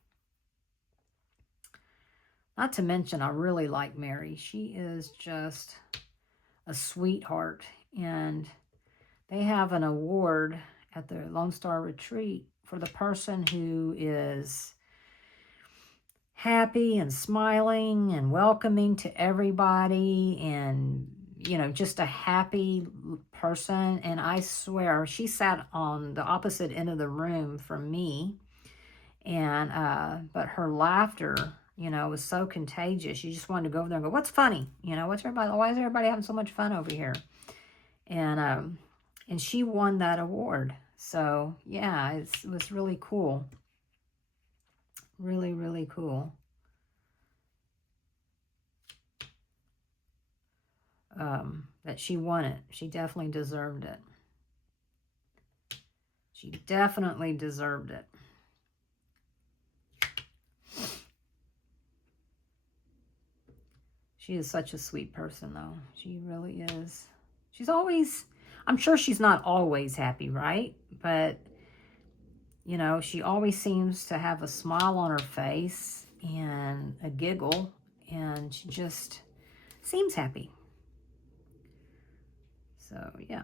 Not to mention, I really like Mary. She is just a sweetheart. And they have an award at the Lone Star Retreat for the person who is happy and smiling and welcoming to everybody and, you know, just a happy person. And I swear, she sat on the opposite end of the room from me. And, but her laughter, you know, was so contagious. You just wanted to go over there and go, what's funny? You know, why is everybody having so much fun over here? And she won that award. So, yeah, it was really cool. Really, really cool. That she won it. She definitely deserved it. She definitely deserved it. She is such a sweet person, though. She really is. She's always, I'm sure she's not always happy, right? But, you know, she always seems to have a smile on her face and a giggle, and she just seems happy. So, yeah.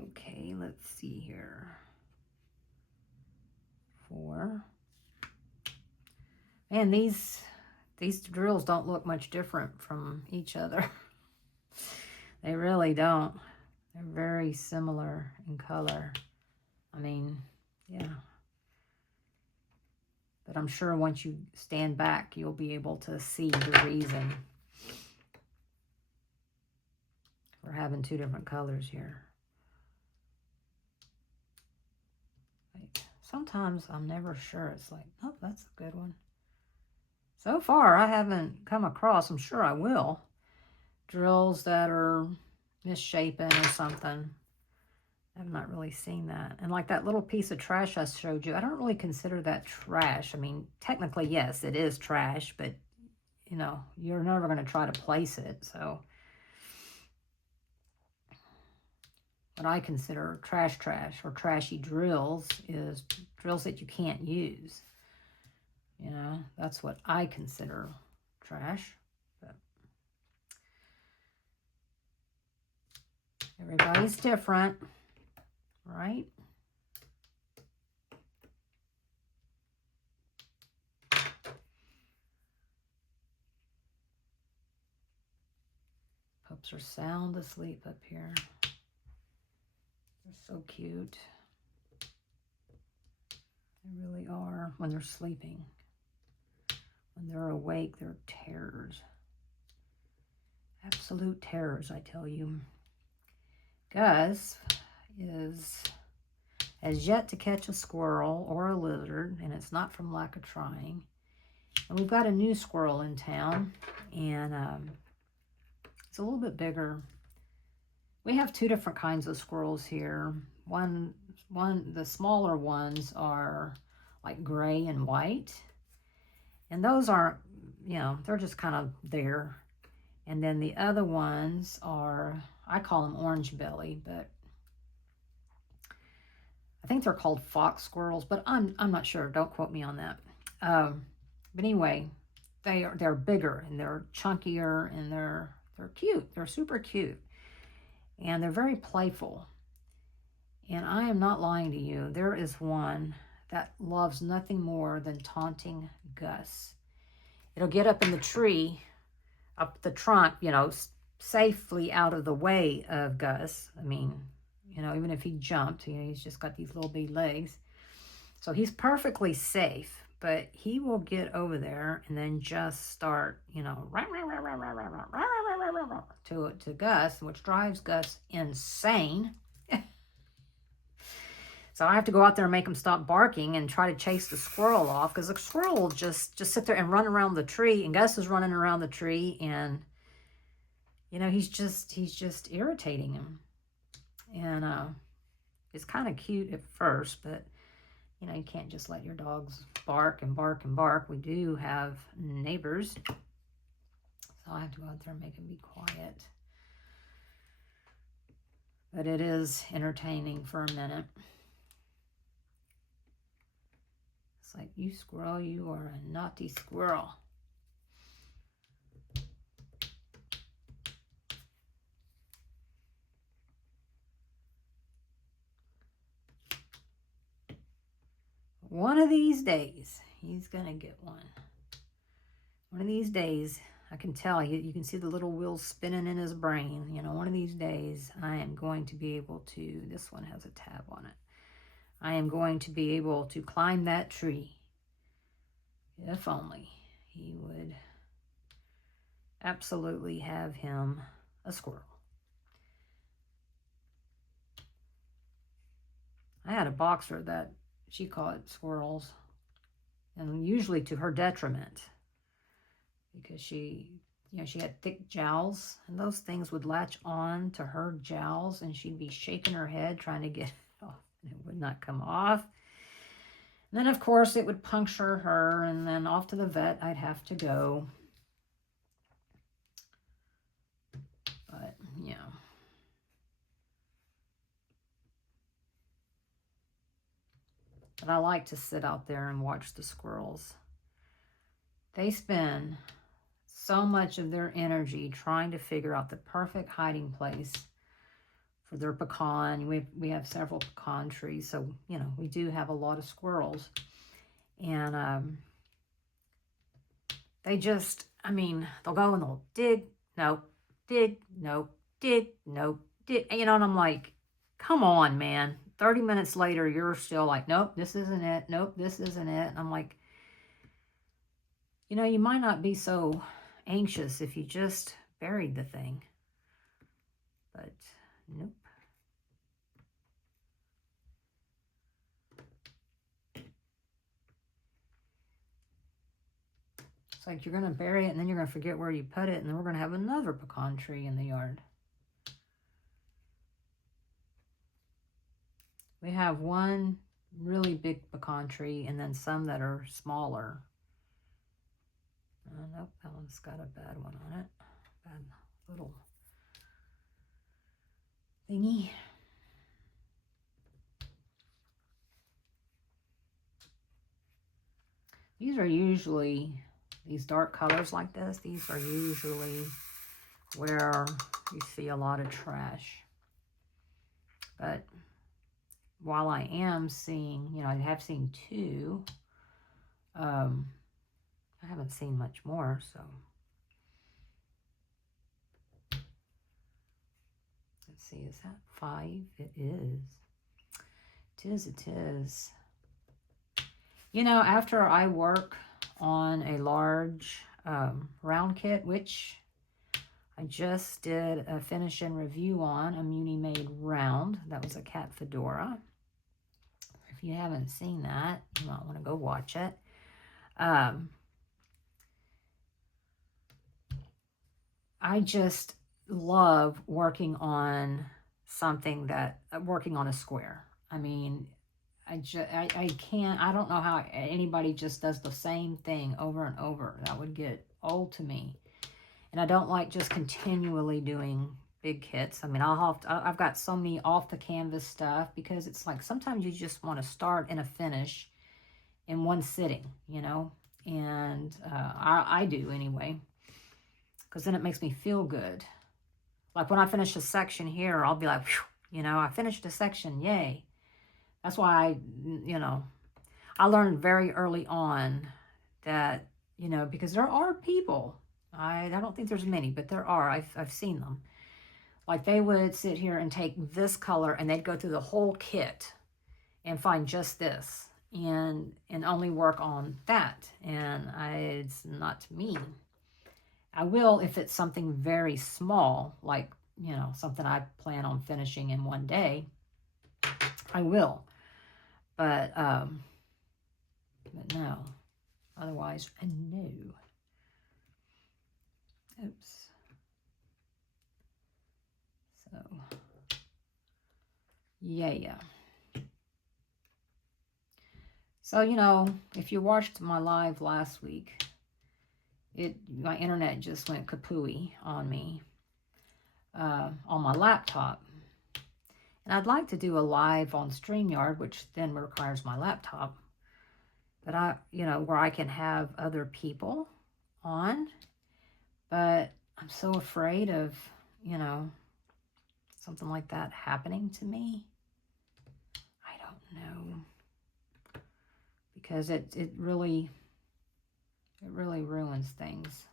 Okay, let's see here. 4. Man, these drills don't look much different from each other. They really don't. They're very similar in color. I mean, yeah. But I'm sure once you stand back, you'll be able to see the reason. They're having two different colors here. Like, sometimes I'm never sure. It's like, oh, that's a good one. So far, I haven't come across, I'm sure I will, drills that are misshapen or something. I've not really seen that. And like that little piece of trash I showed you, I don't really consider that trash. I mean, technically, yes, it is trash, but, you know, you're never going to try to place it. So what I consider trash or trashy drills is drills that you can't use. You know, that's what I consider trash. But everybody's different, right? Pups are sound asleep up here. They're so cute. They really are when they're sleeping. When they're awake, they're terrors. Absolute terrors, I tell you. Gus has yet to catch a squirrel or a lizard, and it's not from lack of trying. And we've got a new squirrel in town, and it's a little bit bigger. We have two different kinds of squirrels here. The smaller ones are like gray and white, and those aren't, you know, they're just kind of there. And then the other ones are, I call them orange belly, but I think they're called fox squirrels, but I'm not sure. Don't quote me on that. But anyway, they're bigger and they're chunkier and they're cute. They're super cute, and they're very playful. And I am not lying to you. There is one that loves nothing more than taunting Gus. It'll get up in the tree, up the trunk, you know, safely out of the way of Gus. I mean, you know, even if he jumped, you know, he's just got these little bitty legs. So he's perfectly safe, but he will get over there and then just start, you know, to Gus, which drives Gus insane. So I have to go out there and make him stop barking and try to chase the squirrel off, because the squirrel will just sit there and run around the tree, and Gus is running around the tree, and you know, he's just irritating him. And it's kind of cute at first, but you know, you can't just let your dogs bark and bark and bark. We do have neighbors, so I have to go out there and make him be quiet. But it is entertaining for a minute. It's like, you squirrel, you are a naughty squirrel. One of these days, he's going to get one. One of these days, I can tell you can see the little wheels spinning in his brain. You know, one of these days, I am going to be able to, this one has a tab on it. I am going to be able to climb that tree. If only he would absolutely have him a squirrel. I had a boxer that she caught squirrels, and usually to her detriment, because she had thick jowls, and those things would latch on to her jowls, and she'd be shaking her head trying to get it off, and it would not come off. And then, of course, it would puncture her, and then off to the vet I'd have to go. But, yeah. But I like to sit out there and watch the squirrels. They spend so much of their energy trying to figure out the perfect hiding place for their pecan. We have several pecan trees, so, you know, we do have a lot of squirrels. And they just, I mean, they'll go and they'll dig, nope, dig, nope, dig, nope, dig. You know, and I'm like, come on, man. 30 minutes later, you're still like, nope, this isn't it. Nope, this isn't it. And I'm like, you know, you might not be so anxious if you just buried the thing. but nope. It's like you're going to bury it and then you're going to forget where you put it, and then we're going to have another pecan tree in the yard. We have one really big pecan tree and then some that are smaller. Nope, that one's got a bad one on it. Bad little thingy. These are usually, these dark colors like this, these are usually where you see a lot of trash. But while I am seeing, you know, I have seen two, I haven't seen much more, so. Let's see, is that 5? It is. It is. You know, after I work on a large round kit, which I just did a finish and review on, a Muni Made round. That was a cat fedora. If you haven't seen that, you might want to go watch it. I just love working on something that, working on a square. I mean, I can't, I don't know how anybody just does the same thing over and over. That would get old to me. And I don't like just continually doing big kits. I mean, I've got so many off the canvas stuff, because it's like sometimes you just want to start and a finish in one sitting, you know, and I do anyway, because then it makes me feel good. Like when I finish a section here, I'll be like, you know, I finished a section, yay. That's why you know, I learned very early on that, you know, because there are people, I don't think there's many, but there are, I've seen them. Like they would sit here and take this color and they'd go through the whole kit and find just this and only work on that. And it's not me. I will if it's something very small, like, you know, something I plan on finishing in one day, I will. But no. Otherwise, no. Oops. So, yeah. So, you know, if you watched my live last week, my internet just went kapooey on me on my laptop. And I'd like to do a live on StreamYard, which then requires my laptop. But you know, where I can have other people on. But I'm so afraid of, you know, something like that happening to me. I don't know. Because it really ruins things.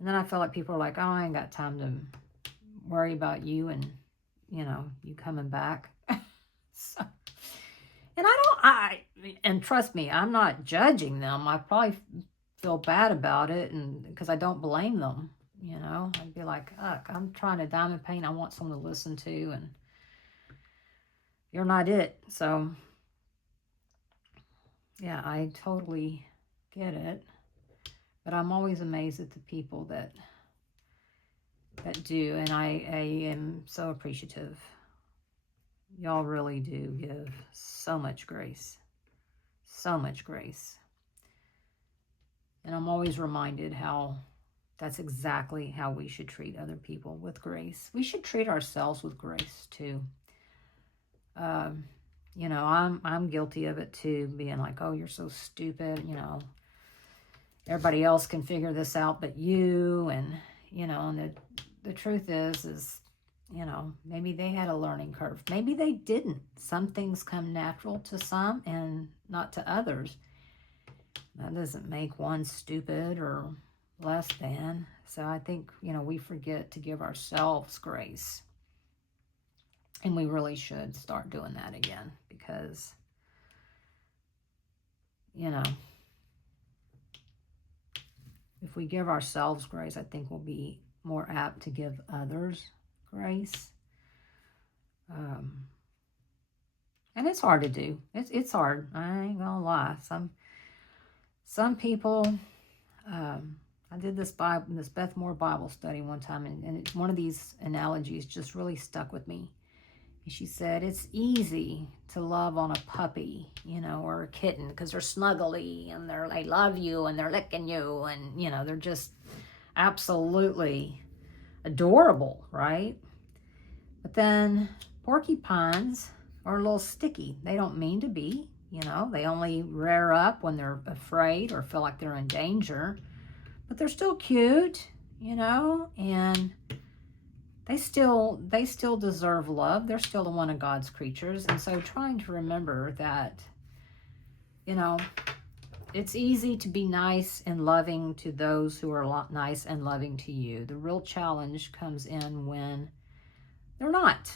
And then I feel like people are like, oh, I ain't got time to worry about you and, you know, you coming back. So, and and trust me, I'm not judging them. I probably feel bad about it, and because I don't blame them, you know. I'd be like, look, I'm trying to diamond paint. I want someone to listen to, and you're not it. So, yeah, I totally get it. But I'm always amazed at the people that do, and I am so appreciative. Y'all really do give so much grace. So much grace. And I'm always reminded how that's exactly how we should treat other people, with grace. We should treat ourselves with grace too. You know, I'm guilty of it too, being like, oh, you're so stupid, you know. Everybody else can figure this out but you, and, you know, and the truth is, you know, maybe they had a learning curve. Maybe they didn't. Some things come natural to some and not to others. That doesn't make one stupid or less than. So I think, you know, we forget to give ourselves grace. And we really should start doing that again, because, you know, if we give ourselves grace, I think we'll be more apt to give others grace. And it's hard to do. It's hard. I ain't gonna lie. Some people, I did this Beth Moore Bible study one time, and one of these analogies just really stuck with me. And she said, it's easy to love on a puppy, or a kitten, because they're snuggly, and they love you, and they're licking you, and, they're just absolutely adorable, right? But then porcupines are a little sticky. They don't mean to be, they only rear up when they're afraid or feel like they're in danger. But they're still cute, and they still deserve love. They're still one of God's creatures. And so trying to remember that, it's easy to be nice and loving to those who are nice and loving to you. The real challenge comes in when they're not,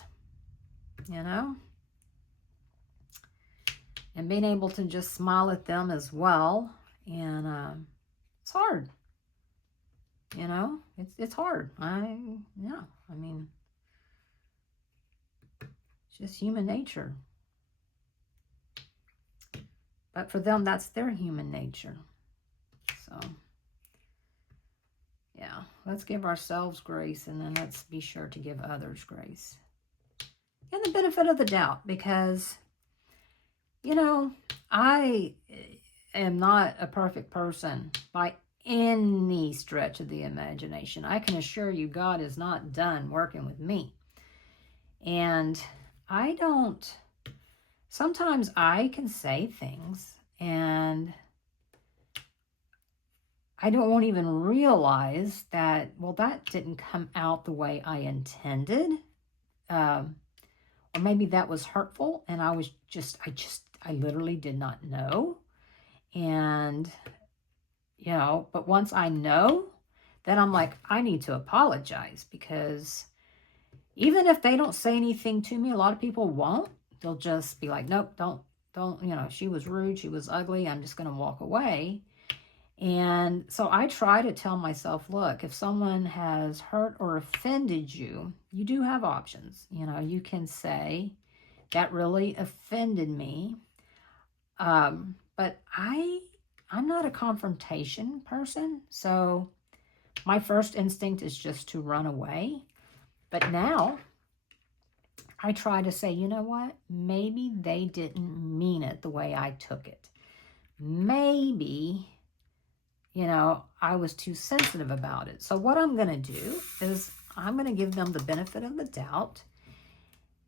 and being able to just smile at them as well. And it's hard, it's hard. I mean, it's just human nature. But for them, that's their human nature. So, yeah, let's give ourselves grace, and then let's be sure to give others grace. And the benefit of the doubt, because, I am not a perfect person by any stretch of the imagination. I can assure you God is not done working with me. And sometimes I can say things and I won't even realize that, well, that didn't come out the way I intended. Or maybe that was hurtful and I literally did not know. And, but once I know, then I'm like, I need to apologize, because even if they don't say anything to me, a lot of people won't. They'll just be like, nope, don't, she was rude, she was ugly, I'm just going to walk away. And so I try to tell myself, look, if someone has hurt or offended you, you do have options. You can say, that really offended me. But I'm not a confrontation person. So my first instinct is just to run away. But now I try to say, you know what? Maybe they didn't mean it the way I took it. Maybe, I was too sensitive about it. So what I'm going to do is I'm going to give them the benefit of the doubt.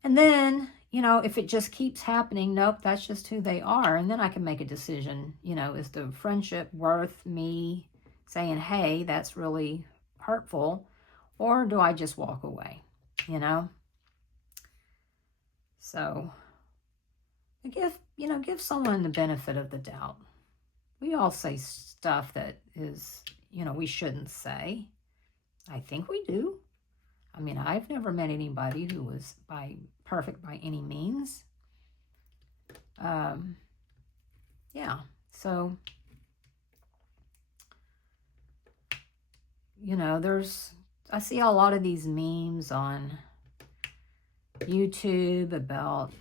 And then, if it just keeps happening, nope, that's just who they are. And then I can make a decision, is the friendship worth me saying, hey, that's really hurtful? Or do I just walk away, So give someone the benefit of the doubt. We all say stuff that is, we shouldn't say. I think we do. I mean, I've never met anybody who was perfect by any means. Yeah, so, I see a lot of these memes on YouTube about,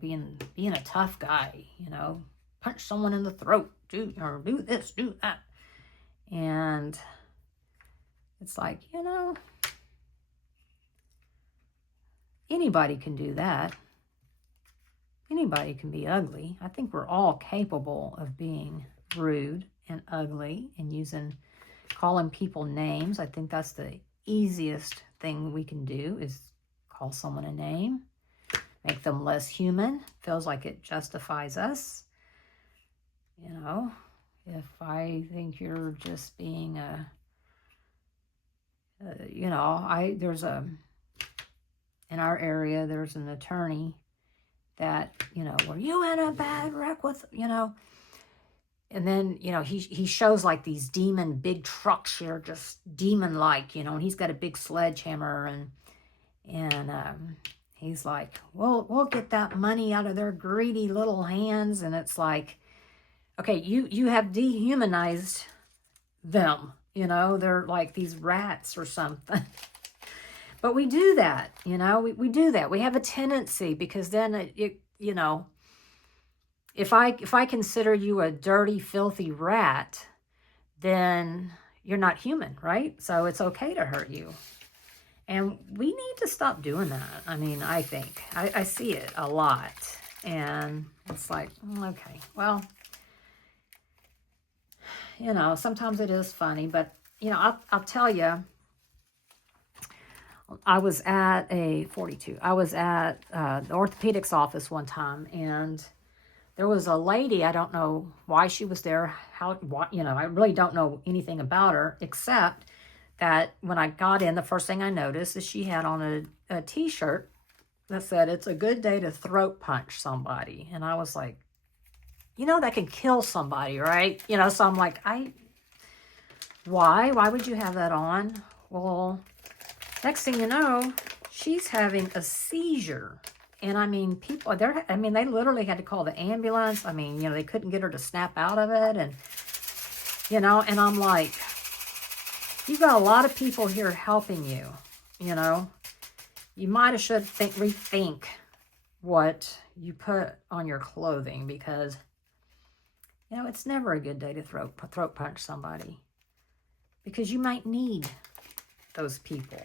being a tough guy, punch someone in the throat, do this, do that. And it's like, anybody can do that. Anybody can be ugly. I think we're all capable of being rude and ugly and calling people names. I think that's the easiest thing we can do, is call someone a name, make them less human. Feels like it justifies us. If I think you're just being in our area, there's an attorney that, were you in a bad wreck with, and then, he shows like these big trucks here, just demon-like, and he's got a big sledgehammer and he's like, we'll get that money out of their greedy little hands. And it's like, okay, you have dehumanized them, they're like these rats or something. But we do that, you know, we do that. We have a tendency, because then it you know, if I consider you a dirty, filthy rat, then you're not human, right? So it's okay to hurt you. And we need to stop doing that. I mean, I think. I see it a lot. And it's like, okay, well, you know, sometimes it is funny. But, you know, I'll tell you, I was at I was at the orthopedics office one time, and there was a lady. I don't know why she was there, you know, I really don't know anything about her, except that when I got in, the first thing I noticed is she had on a t-shirt that said, "It's a good day to throat punch somebody." And I was like, you know, that can kill somebody, right? You know, so I'm like, why would you have that on? Well, next thing you know, she's having a seizure. And I mean, they literally had to call the ambulance. I mean, you know, they couldn't get her to snap out of it. And, you know, and I'm like, you've got a lot of people here helping you, you know. You might have should rethink what you put on your clothing, because, you know, it's never a good day to throat punch somebody, because you might need those people.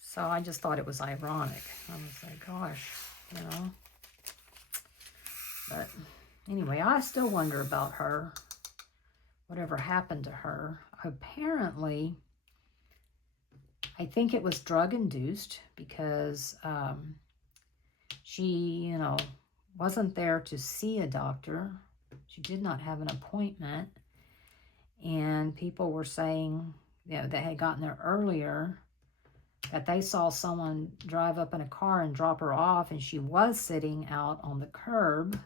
So I just thought it was ironic. I was like, gosh, you know. But anyway, I still wonder about her. Whatever happened to her. Apparently, I think it was drug-induced, because she, you know, wasn't there to see a doctor. She did not have an appointment. And people were saying, you know, they had gotten there earlier, that they saw someone drive up in a car and drop her off, and she was sitting out on the curb.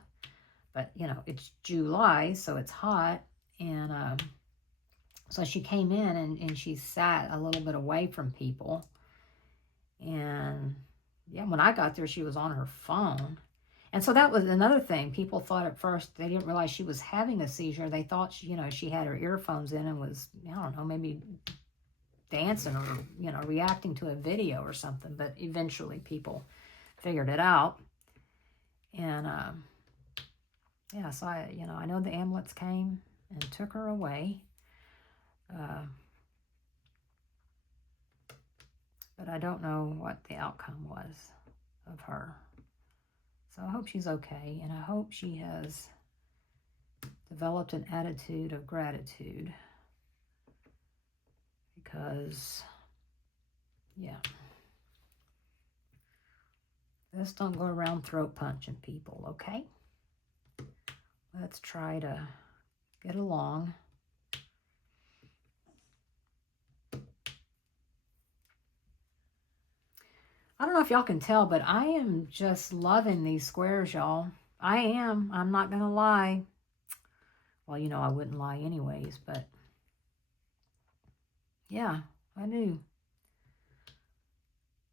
But, you know, it's July, so it's hot. And so she came in, and she sat a little bit away from people. And, yeah, when I got there, she was on her phone. And so that was another thing. People thought at first, they didn't realize she was having a seizure. They thought, she, you know, she had her earphones in and was, I don't know, maybe dancing or, you know, reacting to a video or something. But eventually people figured it out. And, yeah, so I know the ambulance came and took her away. But I don't know what the outcome was of her. So I hope she's okay, and I hope she has developed an attitude of gratitude, because, yeah, let's don't go around throat punching people, okay? Let's try to get along. I don't know if y'all can tell, but I am just loving these squares, y'all. I am. I'm not going to lie. Well, you know, I wouldn't lie anyways, but yeah, I do.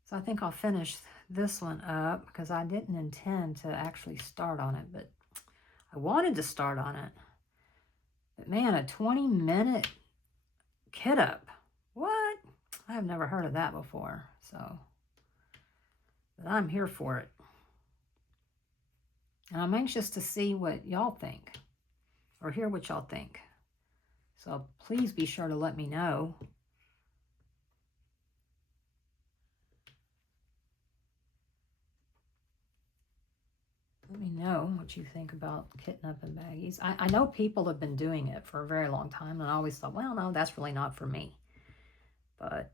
So I think I'll finish this one up, because I didn't intend to actually start on it, but I wanted to start on it. But man, a 20-minute kit up. What? I have never heard of that before, so... But I'm here for it. And I'm anxious to see what y'all think, or hear what y'all think. So please be sure to let me know. Let me know what you think about kitting up in baggies. I know people have been doing it for a very long time, and I always thought, well, no, that's really not for me. But...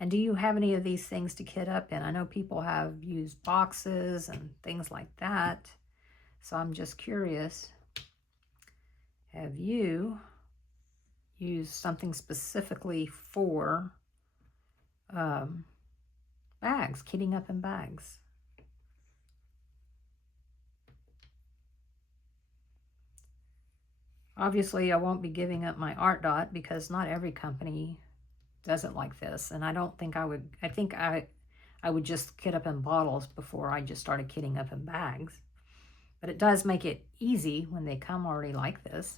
And do you have any of these things to kit up in? I know people have used boxes and things like that. So I'm just curious. Have you used something specifically for bags, kitting up in bags? Obviously, I won't be giving up my art dot, because not every company does it like this, and I don't think I would. I think I would just kit up in bottles before I just started kitting up in bags. But it does make it easy when they come already like this.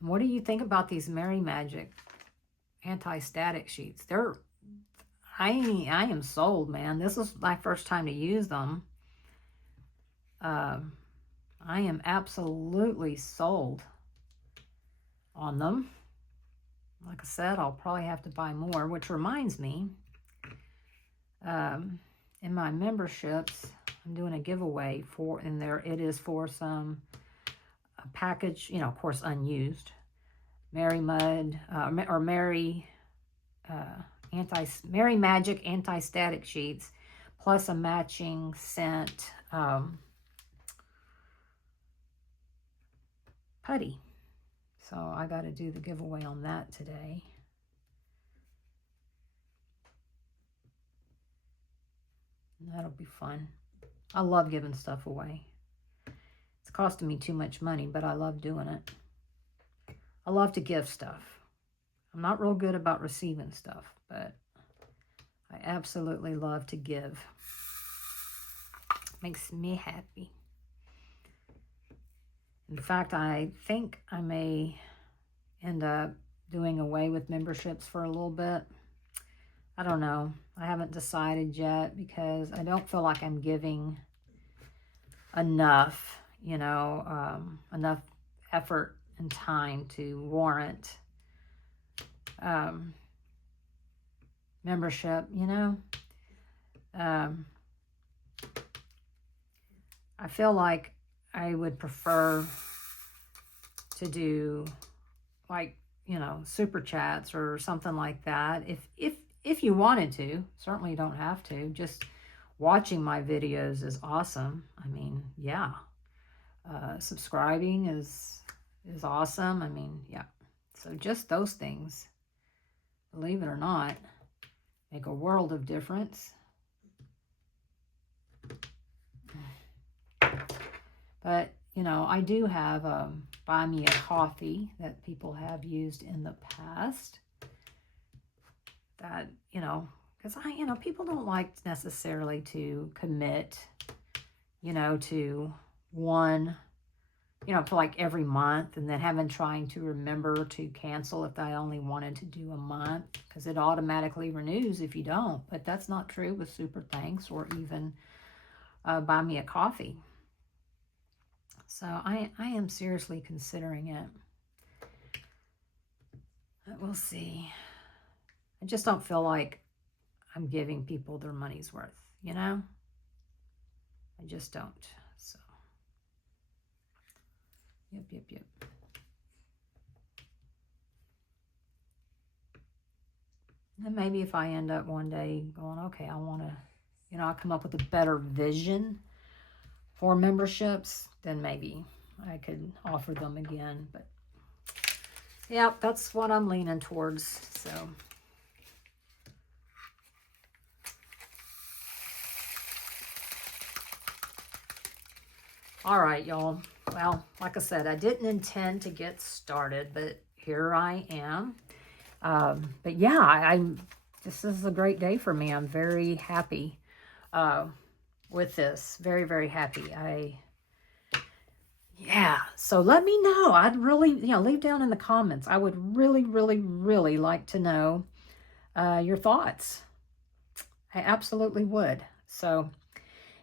And what do you think about these Merry Magic anti-static sheets? I am sold, man. This is my first time to use them. I am absolutely sold on them. Like I said, I'll probably have to buy more, which reminds me, in my memberships, I'm doing a giveaway for, in there, it is for some package, you know, of course, unused, Merry Mud, or Merry Magic anti-static sheets, plus a matching scent putty. So I got to do the giveaway on that today. That'll be fun. I love giving stuff away. It's costing me too much money, but I love doing it. I love to give stuff. I'm not real good about receiving stuff, but I absolutely love to give. Makes me happy. In fact, I think I may end up doing away with memberships for a little bit. I don't know. I haven't decided yet because I don't feel like I'm giving enough, you know, enough effort and time to warrant membership, you know. I feel like I would prefer to do, like, you know, super chats or something like that. If you wanted to, certainly you don't have to. Just watching my videos is awesome. I mean, yeah. Subscribing is awesome. I mean, yeah. So just those things, believe it or not, make a world of difference. But, you know, I do have Buy Me a Coffee that people have used in the past. That, you know, because people don't like necessarily to commit, you know, to one, you know, for like every month, and then trying to remember to cancel if I only wanted to do a month, because it automatically renews if you don't. But that's not true with Super Thanks or even Buy Me a Coffee. So I am seriously considering it. But we'll see. I just don't feel like I'm giving people their money's worth, you know? I just don't. So, yep. And maybe if I end up one day going, okay, I want to, you know, I'll come up with a better vision for memberships, then maybe I could offer them again. But yeah, that's what I'm leaning towards. So all right, y'all. Well, like I said, I didn't intend to get started, but here I am. But yeah, this is a great day for me. I'm very happy with this. Very, very happy. Yeah, so let me know. I'd really, you know, leave down in the comments. I would really, really, really like to know your thoughts. I absolutely would. So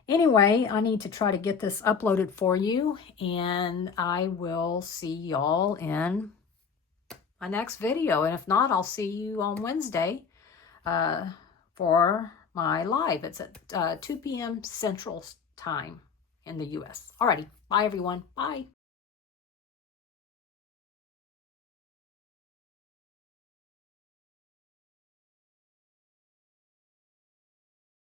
anyway, I need to try to get this uploaded for you, and I will see y'all in my next video. And if not, I'll see you on Wednesday for my live. It's at 2 p.m. Central Time in the U.S. Alrighty. Bye, everyone. Bye.